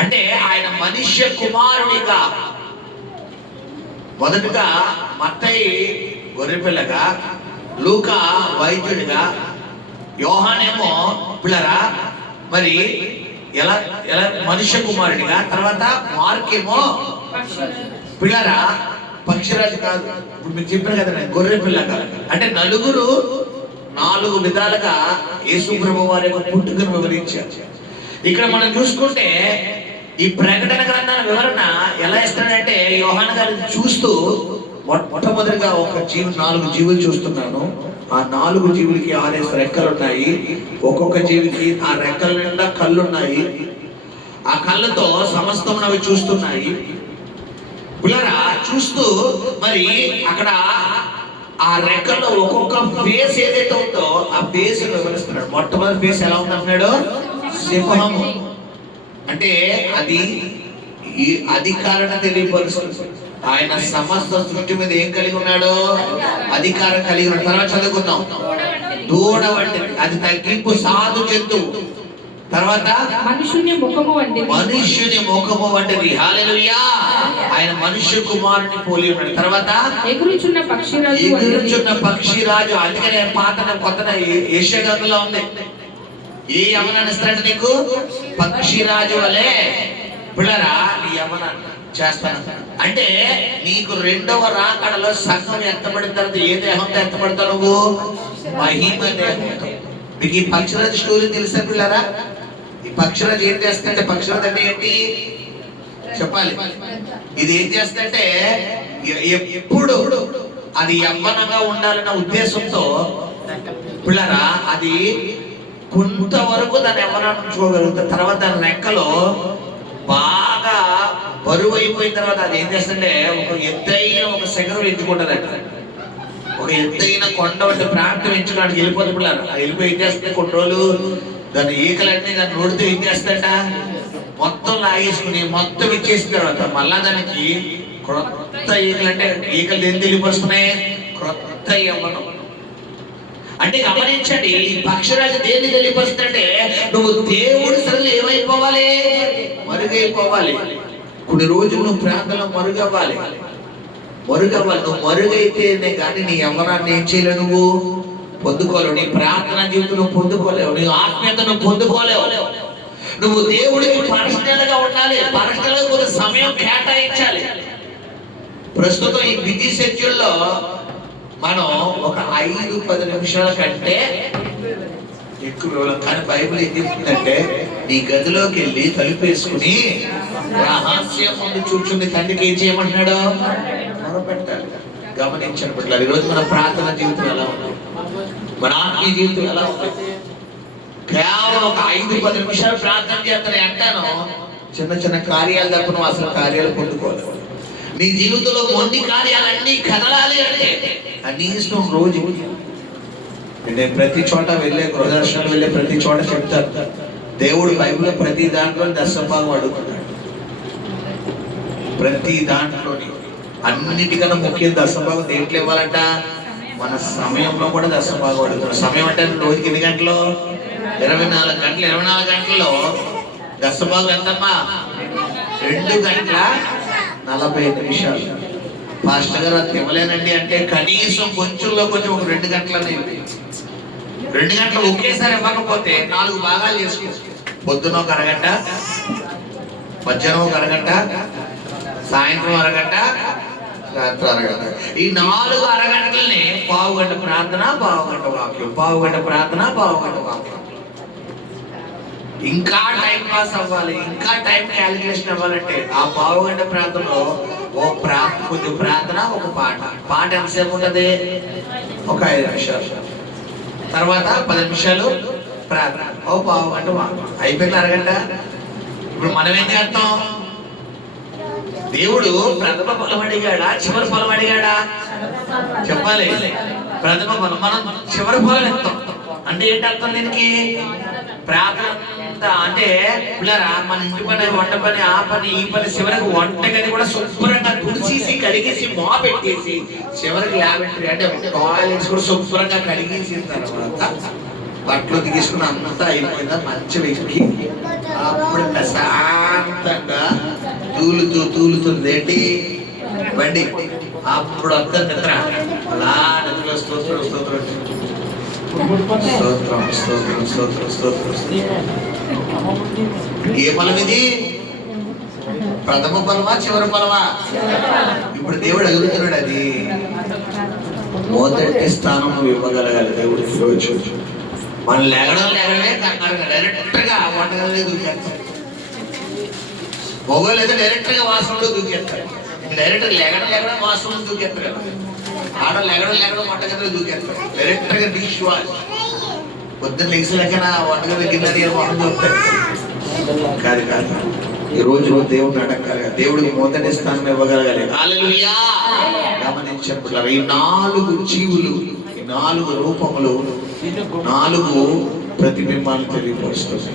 అంటే ఆయన మనుష్య కుమారుడిగా. మొదటగా మత్తయి గొర్రెపిల్లగా, లూకా వైద్యుడిగా, యోహానేమో పిల్లరా మరి ఎలా మనుష్య కుమారుడిగా, తర్వాత మార్కేమో పిల్లరా పక్షిరాజు కాదు, ఇప్పుడు మీకు చెప్పాను కదా గొర్రె పిల్లగా. అంటే 4 విధాలుగా యేసు ప్రభు వారి యొక్క పుట్టుకను వివరించారు. ఇక్కడ మనం చూసుకుంటే ఈ ప్రకటన గ్రంథాల వివరణ ఎలా ఇస్తాడంటే యోహాను గారిని చూస్తూ మొట్టమొదటిగా ఒక 4 జీవులు చూస్తున్నాను. ఆ 4 జీవులకి 6 రెక్కలు ఉన్నాయి. ఒక్కొక్క జీవికి ఆ రెక్కల నిండా కళ్ళు ఉన్నాయి. ఆ కళ్ళతో సమస్తం అవి చూస్తున్నాయి. పిల్లరా చూస్తూ మరి అక్కడ ఆ రెక్కల్లో ఒక్కొక్క ఫేస్ ఏదైతే ఉందో ఆ ఫేస్ వివరిస్తున్నాడు. మొట్టమొదటి ఫేస్ ఎలా ఉందంటున్నాడు? సింహము. అంటే అది ఈ అధికారాన్ని తెలియపరుస్తుంది. ఆయన సమస్త సృష్టి మీద ఏం కలిగి ఉన్నాడు? అధికారం కలిగి ఉన్నాడు. తర్వాత చదువుకుందాం. దూడ వంటిది, అది తగ్గింపు సాధు జంతువు. తర్వాత మనుషుని ముఖము వంటిది. మనుష్యుని ముఖము వంటిది. హల్లెలూయా. ఆయన మనుష్య కుమారుని పోలి ఉన్నాడు. తర్వాత ఎగురుచున్న పక్షిరాజు వంటిది. ఎగురుచున్న పక్షిరాజు. అందుకనే పాతన కొత్తన యెషయా గ్రంథంలో ఉంది. ఏ యవనాన్ని ఇస్తాడు నీకు? పక్షిరాజు వలె పిల్లరా నీ యవనాన్ని చేస్తాను. అంటే నీకు రెండవ రాకడలో సంఘం ఎత్తబడిన తర్వాత ఏ దేహంతో ఎత్తబడతావు నువ్వు? మహిమ దేహంతో. మీకు ఈ పక్షిరాజు స్టోరీ తెలుసా పిల్లరా? ఈ పక్షిరాజు ఏం చేస్తుంటే, పక్షిరాజు అంటే ఏంటి చెప్పాలి. ఇది ఏం చేస్తుంటే ఎప్పుడు అది యవ్వనంగా ఉండాలన్న ఉద్దేశంతో పిల్లరా అది కొంతవరకు దాన్ని యవ్వనాన్ని ఉంచుకోగలుగుతుంది. తర్వాత దాని రెక్కలో బాగా బరువు అయిపోయిన తర్వాత అది ఏం చేస్తుంటే ఒక ఎత్తైన ఒక శిఖరం ఎంచుకుంటుందంట. ఒక ఎత్తైన కొండ వంటి ప్రాంతం ఎంచుకోవడానికి వెళ్ళిపోతుంది పిల్లలు. అది వెళ్ళిపోయి ఏం చేస్తుంది, కొన్ని రోజులు దాని ఈకలన్నీ దాన్ని నోడితే ఏం చేస్తాడ మొత్తం లాగేసుకుని మొత్తం ఇచ్చేసిన తర్వాత మళ్ళా దానికి క్రొత్త ఈకలు, అంటే ఈకలు దేని తెలియపరుస్తున్నాయి? క్రొత్త యవ్వనం. అంటే గమనించండి, ఈ పక్షిరాజు దేన్ని తెలియపరుస్తుందంటే నువ్వు దేవుడి సరళి ఏమైపోవాలి? మరుగైపోవాలి. కొన్ని రోజులు నువ్వు ప్రాంతంలో మరుగవ్వాలి. నువ్వు మరుగైతేనే కానీ నీ యవ్వనాన్ని ఏం చేయలేవు, నువ్వు పొందుకోలేవు. నీ ప్రార్థన జీవితం నువ్వు పొందుకోలేవు. నీ ఆత్మీయత నువ్వు పొందుకోలేవు. నువ్వు దేవుడికి పర్సనల్ గా ఉండాలి. పర్సనల్ గా కొంత సమయం కేటాయించాలి. ప్రస్తుతం ఈ బిజీ షెడ్యూల్లో మనం ఒక 5-10 నిమిషాల కంటే ఎక్కువ. కానీ బైబిల్ ఏం చెప్తుందంటే నీ గదిలోకి వెళ్ళి తలుపేసుకుని రహస్యం ముందు కూర్చుని తండ్రికి ఏం చేయమంటున్నాడు? మొరపెట్టాలి. గమనించండి బిడ్డలారా, ఈరోజు మన ప్రార్థన జీవితం ఎలా ఉంది? మన ఆత్మీయ జీవితం ఎలా ఉంది? కేవలం ఒక 5-10 నిమిషాలు ప్రార్థన చేస్తాను అంటాను, చిన్న చిన్న కార్యాలు తప్ప నువ్వు అసలు కార్యాలు పొందుకోలేవు. నీ జీవితంలో మొండి కార్యాలన్నీ కదలాలి అంటే కనీసం రోజు నేను ప్రతి చోట వెళ్ళే గృహదర్శనాలు వెళ్ళే ప్రతి చోట చెప్తారు, దేవుడు బైబిల్లో ప్రతి దాంట్లో దశభాగం అడుగుతున్నాడు. ప్రతి దాంట్లోని అన్నిటికన్నా ముఖ్యం దశభాగం దేంట్లో ఇవ్వాలంట? మన సమయంలో కూడా దశభాగం అడుగుతున్నాడు. సమయం అంటే రోజుకి ఎన్ని గంటలు? 24 గంటలు. 24 గంటల్లో దశభాగం ఎంతమ్మా? 2:40 పాస్టర్ గారు అది ఇవ్వలేనండి అంటే కనీసం కొంచెంలో కొంచెం ఒక 2 గంటలనే 2 గంటలు ఒకేసారి ఇవ్వకపోతే 4 భాగాలు చేసుకో. పొద్దున ఒక అరగంట, మధ్యాహ్నం ఒక అరగంట, సాయంత్రం అరగంట, రాత్రి అరగంట. ఈ 4 అరగంటలని పావు గంట ప్రార్థన, పావు గంట వాక్యం, పావు గంట ప్రార్థన, పావు గంట వాక్యం. ఇంకా టైం పాస్ అవ్వాలి, ఇంకా టైం క్యాలిక్యులేషన్ అవ్వాలంటే ఆ పావు గంట ప్రాంతంలో కొంచెం ప్రార్థన, ఒక పాట ఎంతసేపు ఉంటుంది? ఒక 5 నిమిషాలు. తర్వాత 10 నిమిషాలు ప్రార్థన, ఓ పావు గంట అయిపోయింది అరగంట. ఇప్పుడు మనం ఏం చేస్తాం? దేవుడు ప్రథమ ఫలం అడిగాడా, చివరి ఫలం అడిగాడా? చెప్పాలి. ప్రథమ ఫలం. మనం చివరి ఫలం ఇస్తాం. అంటే ఏంటి అర్థం దీనికి? ప్రార్థన అంటే పిల్లరా మన ఇంటి పని, వంట పని, ఆ పని, ఈ పని, చివరికి వంటగది కూడా శుభ్రంగా తుడిచేసి కడిగేసి పెట్టేసి చివరికి ల్యాబెటరీ అంటే టాయిలెట్స్ కూడా శుభ్రంగా కడిగేసిన తర్వాత బట్టలు తీసుకుని అంతా అయిపోయిందా మంచి వ్యక్తి అప్పుడు ప్రశాంతంగా తూలుతుంది ఏంటి బండి. అప్పుడు అంతా నిద్ర. అలా నిద్రలో స్తోత్రం స్తోత్రం స్తోత్రం స్తోత్రం స్తోత్రం స్తోత్రం. ఏ ఫలం ఇది? ప్రథమ ఫలమా, చివరి ఫలమా? ఇప్పుడు దేవుడు అడుగుతున్నాడు, అది మొదటి స్థానం నువ్వు ఇవ్వగలగాలి దేవుడికి. రోజు మనం లేగడమే డైరెక్ట్ గా వంటగదిలో దూకేస్తాం. మొగలు అయితే డైరెక్ట్ గా వాసనలో దూకేస్తారు. డైరెక్ట్ లేగడం వాసనలో దూకేస్తారు కదా. ఆడ లేగడం వంటగదిలో దూకేస్తారు. డైరెక్ట్ గా డిష్ వాష్. పొద్దున్న లేక వంటగది గిన్నె మొహం చూపుతారు. కాదు. ఈ రోజు దేవుడిని అడగాలి, దేవుడికి మొదటి స్థానం ఇవ్వగలగాలి. హల్లెలూయా. గమనించినప్పుడు ఈ 4 జీవులు, ఈ 4 రూపములు, 4 ప్రతిబింబాలను తెలియపరుస్తుంది.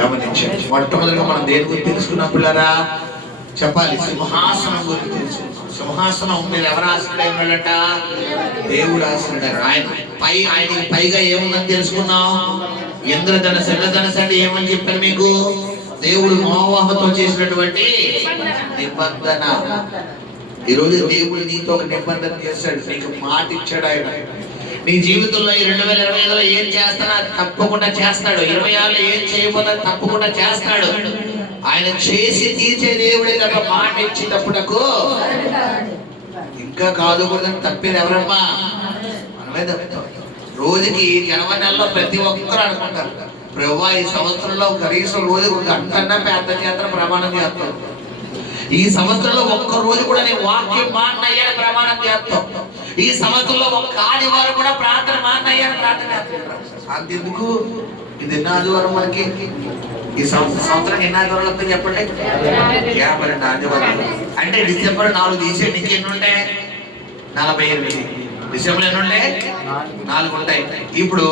గమనించండి. మొట్టమొదటిగా మనం దేని గురించి తెలుసుకున్నాం పిల్లరా? చెప్పాలి. సింహాసనం గురించి తెలుసుకున్నాం. సింహాసనం మీద ఎవరు ఆశ్రయ ఉన్నాడట? దేవుడు ఆశ్రయ. ఆయనకి పైగా ఏముందని తెలుసుకున్నాం? ఇంద్రధనస్సు అంటే ఏమని చెప్పాను మీకు? దేవుడు నోవాహుతో చేసినటువంటి నిబంధన. ఈరోజు దేవుడు నీతో ఒక నిబంధన చేశాడు, నీకు మాట ఇచ్చాడు. ఆయన నీ జీవితంలో ఈ 2025లో ఏం చేస్తానో అది తప్పకుండా చేస్తాడు. 26లో ఏం చేయబోదో తప్పకుండా చేస్తాడు. ఆయన చేసి తీర్చే దేవుడే తప్ప మాట ఇచ్చేటప్పుడకు ఇంకా కాదు కూడా తప్పేది ఎవరమ్మా? మనమే తప్పుతాం. రోజుకి జనవరి నెలలో ప్రతి ఒక్కరు అనుకుంటారు, ప్రభువా ఈ సంవత్సరంలో కనీసం రోజు గంటన్నా పెద్ద చేత ప్రమాణం చేస్తాం. ఈ సంవత్సరంలో ఒక్క రోజు కూడా నేను వాక్యం మానయ్యాను ప్రమాణం చేస్తాం. ఈ సంవత్సరంలో ఒక్క ఆదివారం కూడా ప్రార్థన మానయ్యాను ప్రార్థన చేస్తాం. అంతెందుకు? ఇది ఎన్ని ఆదివారం మనకి? ఈ సంవత్సరం ఎన్ని ఆదివారాలు వస్తాయి చెప్పండి? 52 ఆదివారాలు. అంటే డిసెంబర్ 4 తీసేయండి, ఇంకెన్ని ఉంటాయి? 48. డిసెంబర్ ఎన్ని ఉంటాయి? 4 ఉంటాయి. ఇప్పుడు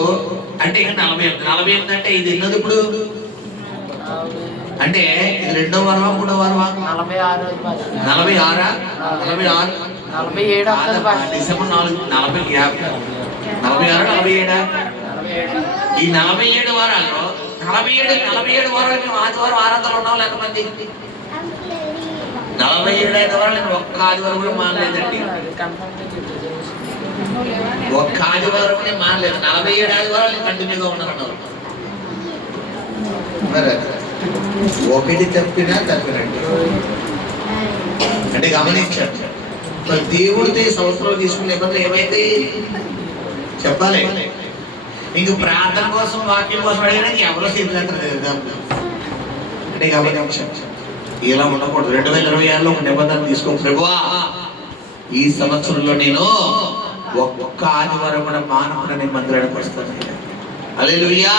అంటే ఇంకా 48 అంటే ఇది ఎన్నది ఇప్పుడు? అంటే ఇది 2వ వారమా 3వ వారమా? 46. 47 డిసెంబర్ 4 40 46 47. ఈ 47 వారాల్లో 47 వారాలు మేము ఆదివారం ఆరాధనలు ఉన్నాం. ఎంతమంది? 47 వారాలు నేను ఒక్క ఆదివారం కూడా మానలేదండి. ఒక్క ఆదివారం మానలేదు. 47 ఆదివారాలు కంటిన్యూగా ఉన్నారన్నారు. ఒకటి తప్పినండి అంటే గమనించాడు. దేవుడితో ఈ సంవత్సరాలు తీసుకునే నిబంధనలు ఏమైతే చెప్పాలి. ఇంక ప్రార్థన కోసం వాక్యం కోసం అడిగినా ఎవరో సిద్ధంగా అంటే గమనించాడు. ఇలా ఉండకూడదు. 2026లో ఒక నిబంధన తీసుకో, ప్రభువా ఈ సంవత్సరంలో నేను ఒక్క ఆదివారం కూడా మానవుడని మందిరానికి వస్తాను. హల్లెలూయా.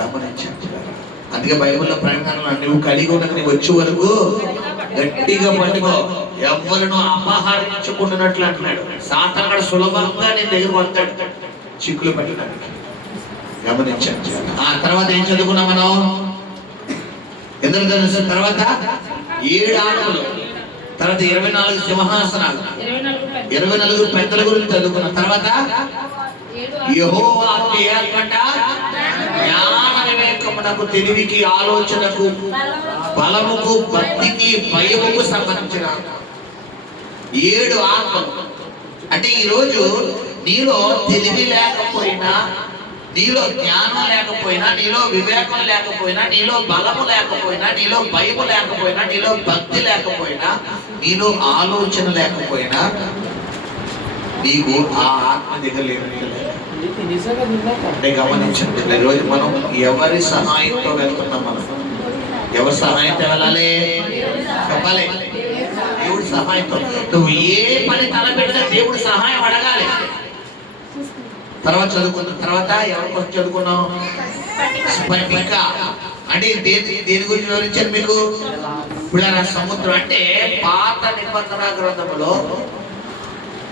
గమనించాడు. అందుకే బైబిల్లో ప్రకటనలో నువ్వు కలిగి ఉన్నది నీవు వచ్చే వరకు గట్టిగా పట్టుకో, ఎవరును అపహరించుకుంటున్నట్లు అంటున్నాడు. సాతానుడు సులభంగా నేను దగ్గర వస్తాడు చిక్కులు పట్టినాడు. గమనించండి. ఆ తర్వాత ఏం చదువుకున్నాం మనం? ఇంద్రధనుస్సు తర్వాత 7 ఆటలు, తర్వాత 24 సింహాసనాలు, 24 పెద్దల గురించి చదువుకున్నాం. తర్వాత యెహోవా ఏర్పడ్డ జ్ఞాన వివేకమునకు, తెలివికి, ఆలోచనకు, బలముకు, భక్తికి, భయముకు సంబంధించిన 7 ఆత్మలు. అంటే ఈరోజు నీలో తెలివి లేకపోయినా, నీలో జ్ఞానం లేకపోయినా, నీలో వివేకం లేకపోయినా, నీలో బలము లేకపోయినా, నీలో భయము లేకపోయినా, నీలో భక్తి లేకపోయినా, నీలో ఆలోచన లేకపోయినా నీకు ఆ ఆత్మ దగ్గర లేదు. గమనించండి. ఈరోజు మనం ఎవరి సహాయంతో వెళ్తున్నాం? మనం ఎవరి సహాయంతో వెళ్ళాలి? చెప్పాలి. దేవుడి సహాయంతో. నువ్వు ఏ పని తలపెట్టినా దేవుడి సహాయం అడగాలి. తర్వాత చదువుకున్న తర్వాత ఎవరికి చదువుకున్నాం? స్ఫటిక. అంటే దేని గురించి వివరించారు మీకు? పిల్లల సముద్రం. అంటే పాత నిబంధన గ్రంథములో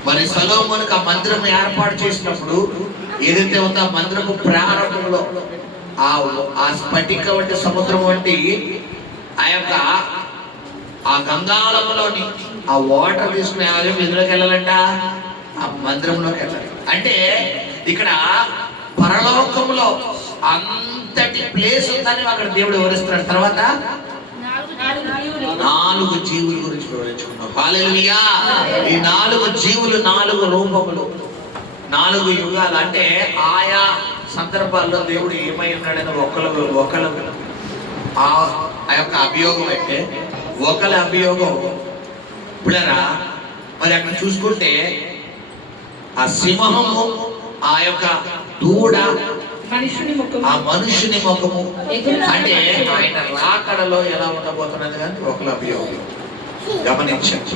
మరి సొలొమోనుకు ఆ మందిరం ఏర్పాటు చేసినప్పుడు ఏదైతే ఉందో ఆ మందిరపు ప్రారంభంలో ఆ స్ఫటిక వంటి సముద్రం వంటి ఆ గంగాళంలోని ఆ వాటర్ తీసుకుని ఎందులోకి వెళ్ళాలంట? ఆ మందిరంలోకి వెళ్ళాలి. అంటే ఇక్కడ పరలోకంలో అంతటి ప్లేస్ ఉందని అక్కడ దేవుడు వివరిస్తున్నాడు. తర్వాత 4 జీవుల గురించి వివరించుకున్నాం. హల్లెలూయా. ఈ 4 జీవులు 4 రూపములు, 4 యుగాలు. అంటే ఆయా సందర్భాల్లో దేవుడు ఏమై ఉన్నాడని ఒకళ్ళ ఆ యొక్క అభియోగం అయితే ఒకళ్ళ అభియోగం. ఇప్పుడరా మరి అక్కడ చూసుకుంటే ఆ సింహము, ఆ యొక్క దూడ, ఆ మనుషుని ముఖము, అంటే ఆయన రాకడలో ఎలా ఉండబోతున్నది కానీ ఒకళ్ళ అభియోగం. గమనించండి.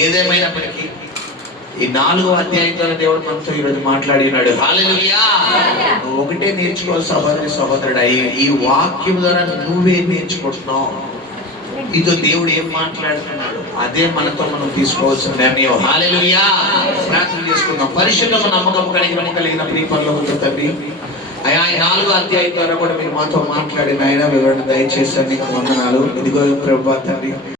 ఏదేమైనప్పటికీ ఈ 4వ అధ్యాయంతో దేవుడు మనతో ఈరోజు మాట్లాడినాడు. హల్లెలూయా. నువ్వు ఒకటే నేర్చుకోవాలి సహోదరుడు. ఈ వాక్యం ద్వారా నువ్వేం నేర్చుకుంటున్నావు? నీతో దేవుడు ఏం మాట్లాడుతున్నాడు? అదే మనతో మనం తీసుకోవాల్సిన నిర్ణయం. హల్లెలూయా. ప్రార్థన చేసుకుందాం. పరిశుద్ధము నమ్మకం కలిగిన ప్రియ పరలోకపు తండ్రి, అయా 4వ అధ్యాయం ద్వారా కూడా మీరు మాతో మాట్లాడిన ఆయన వివరణ దయచేసి నీకు వందనాలు. ఇదిగో ప్రభువా తండ్రి,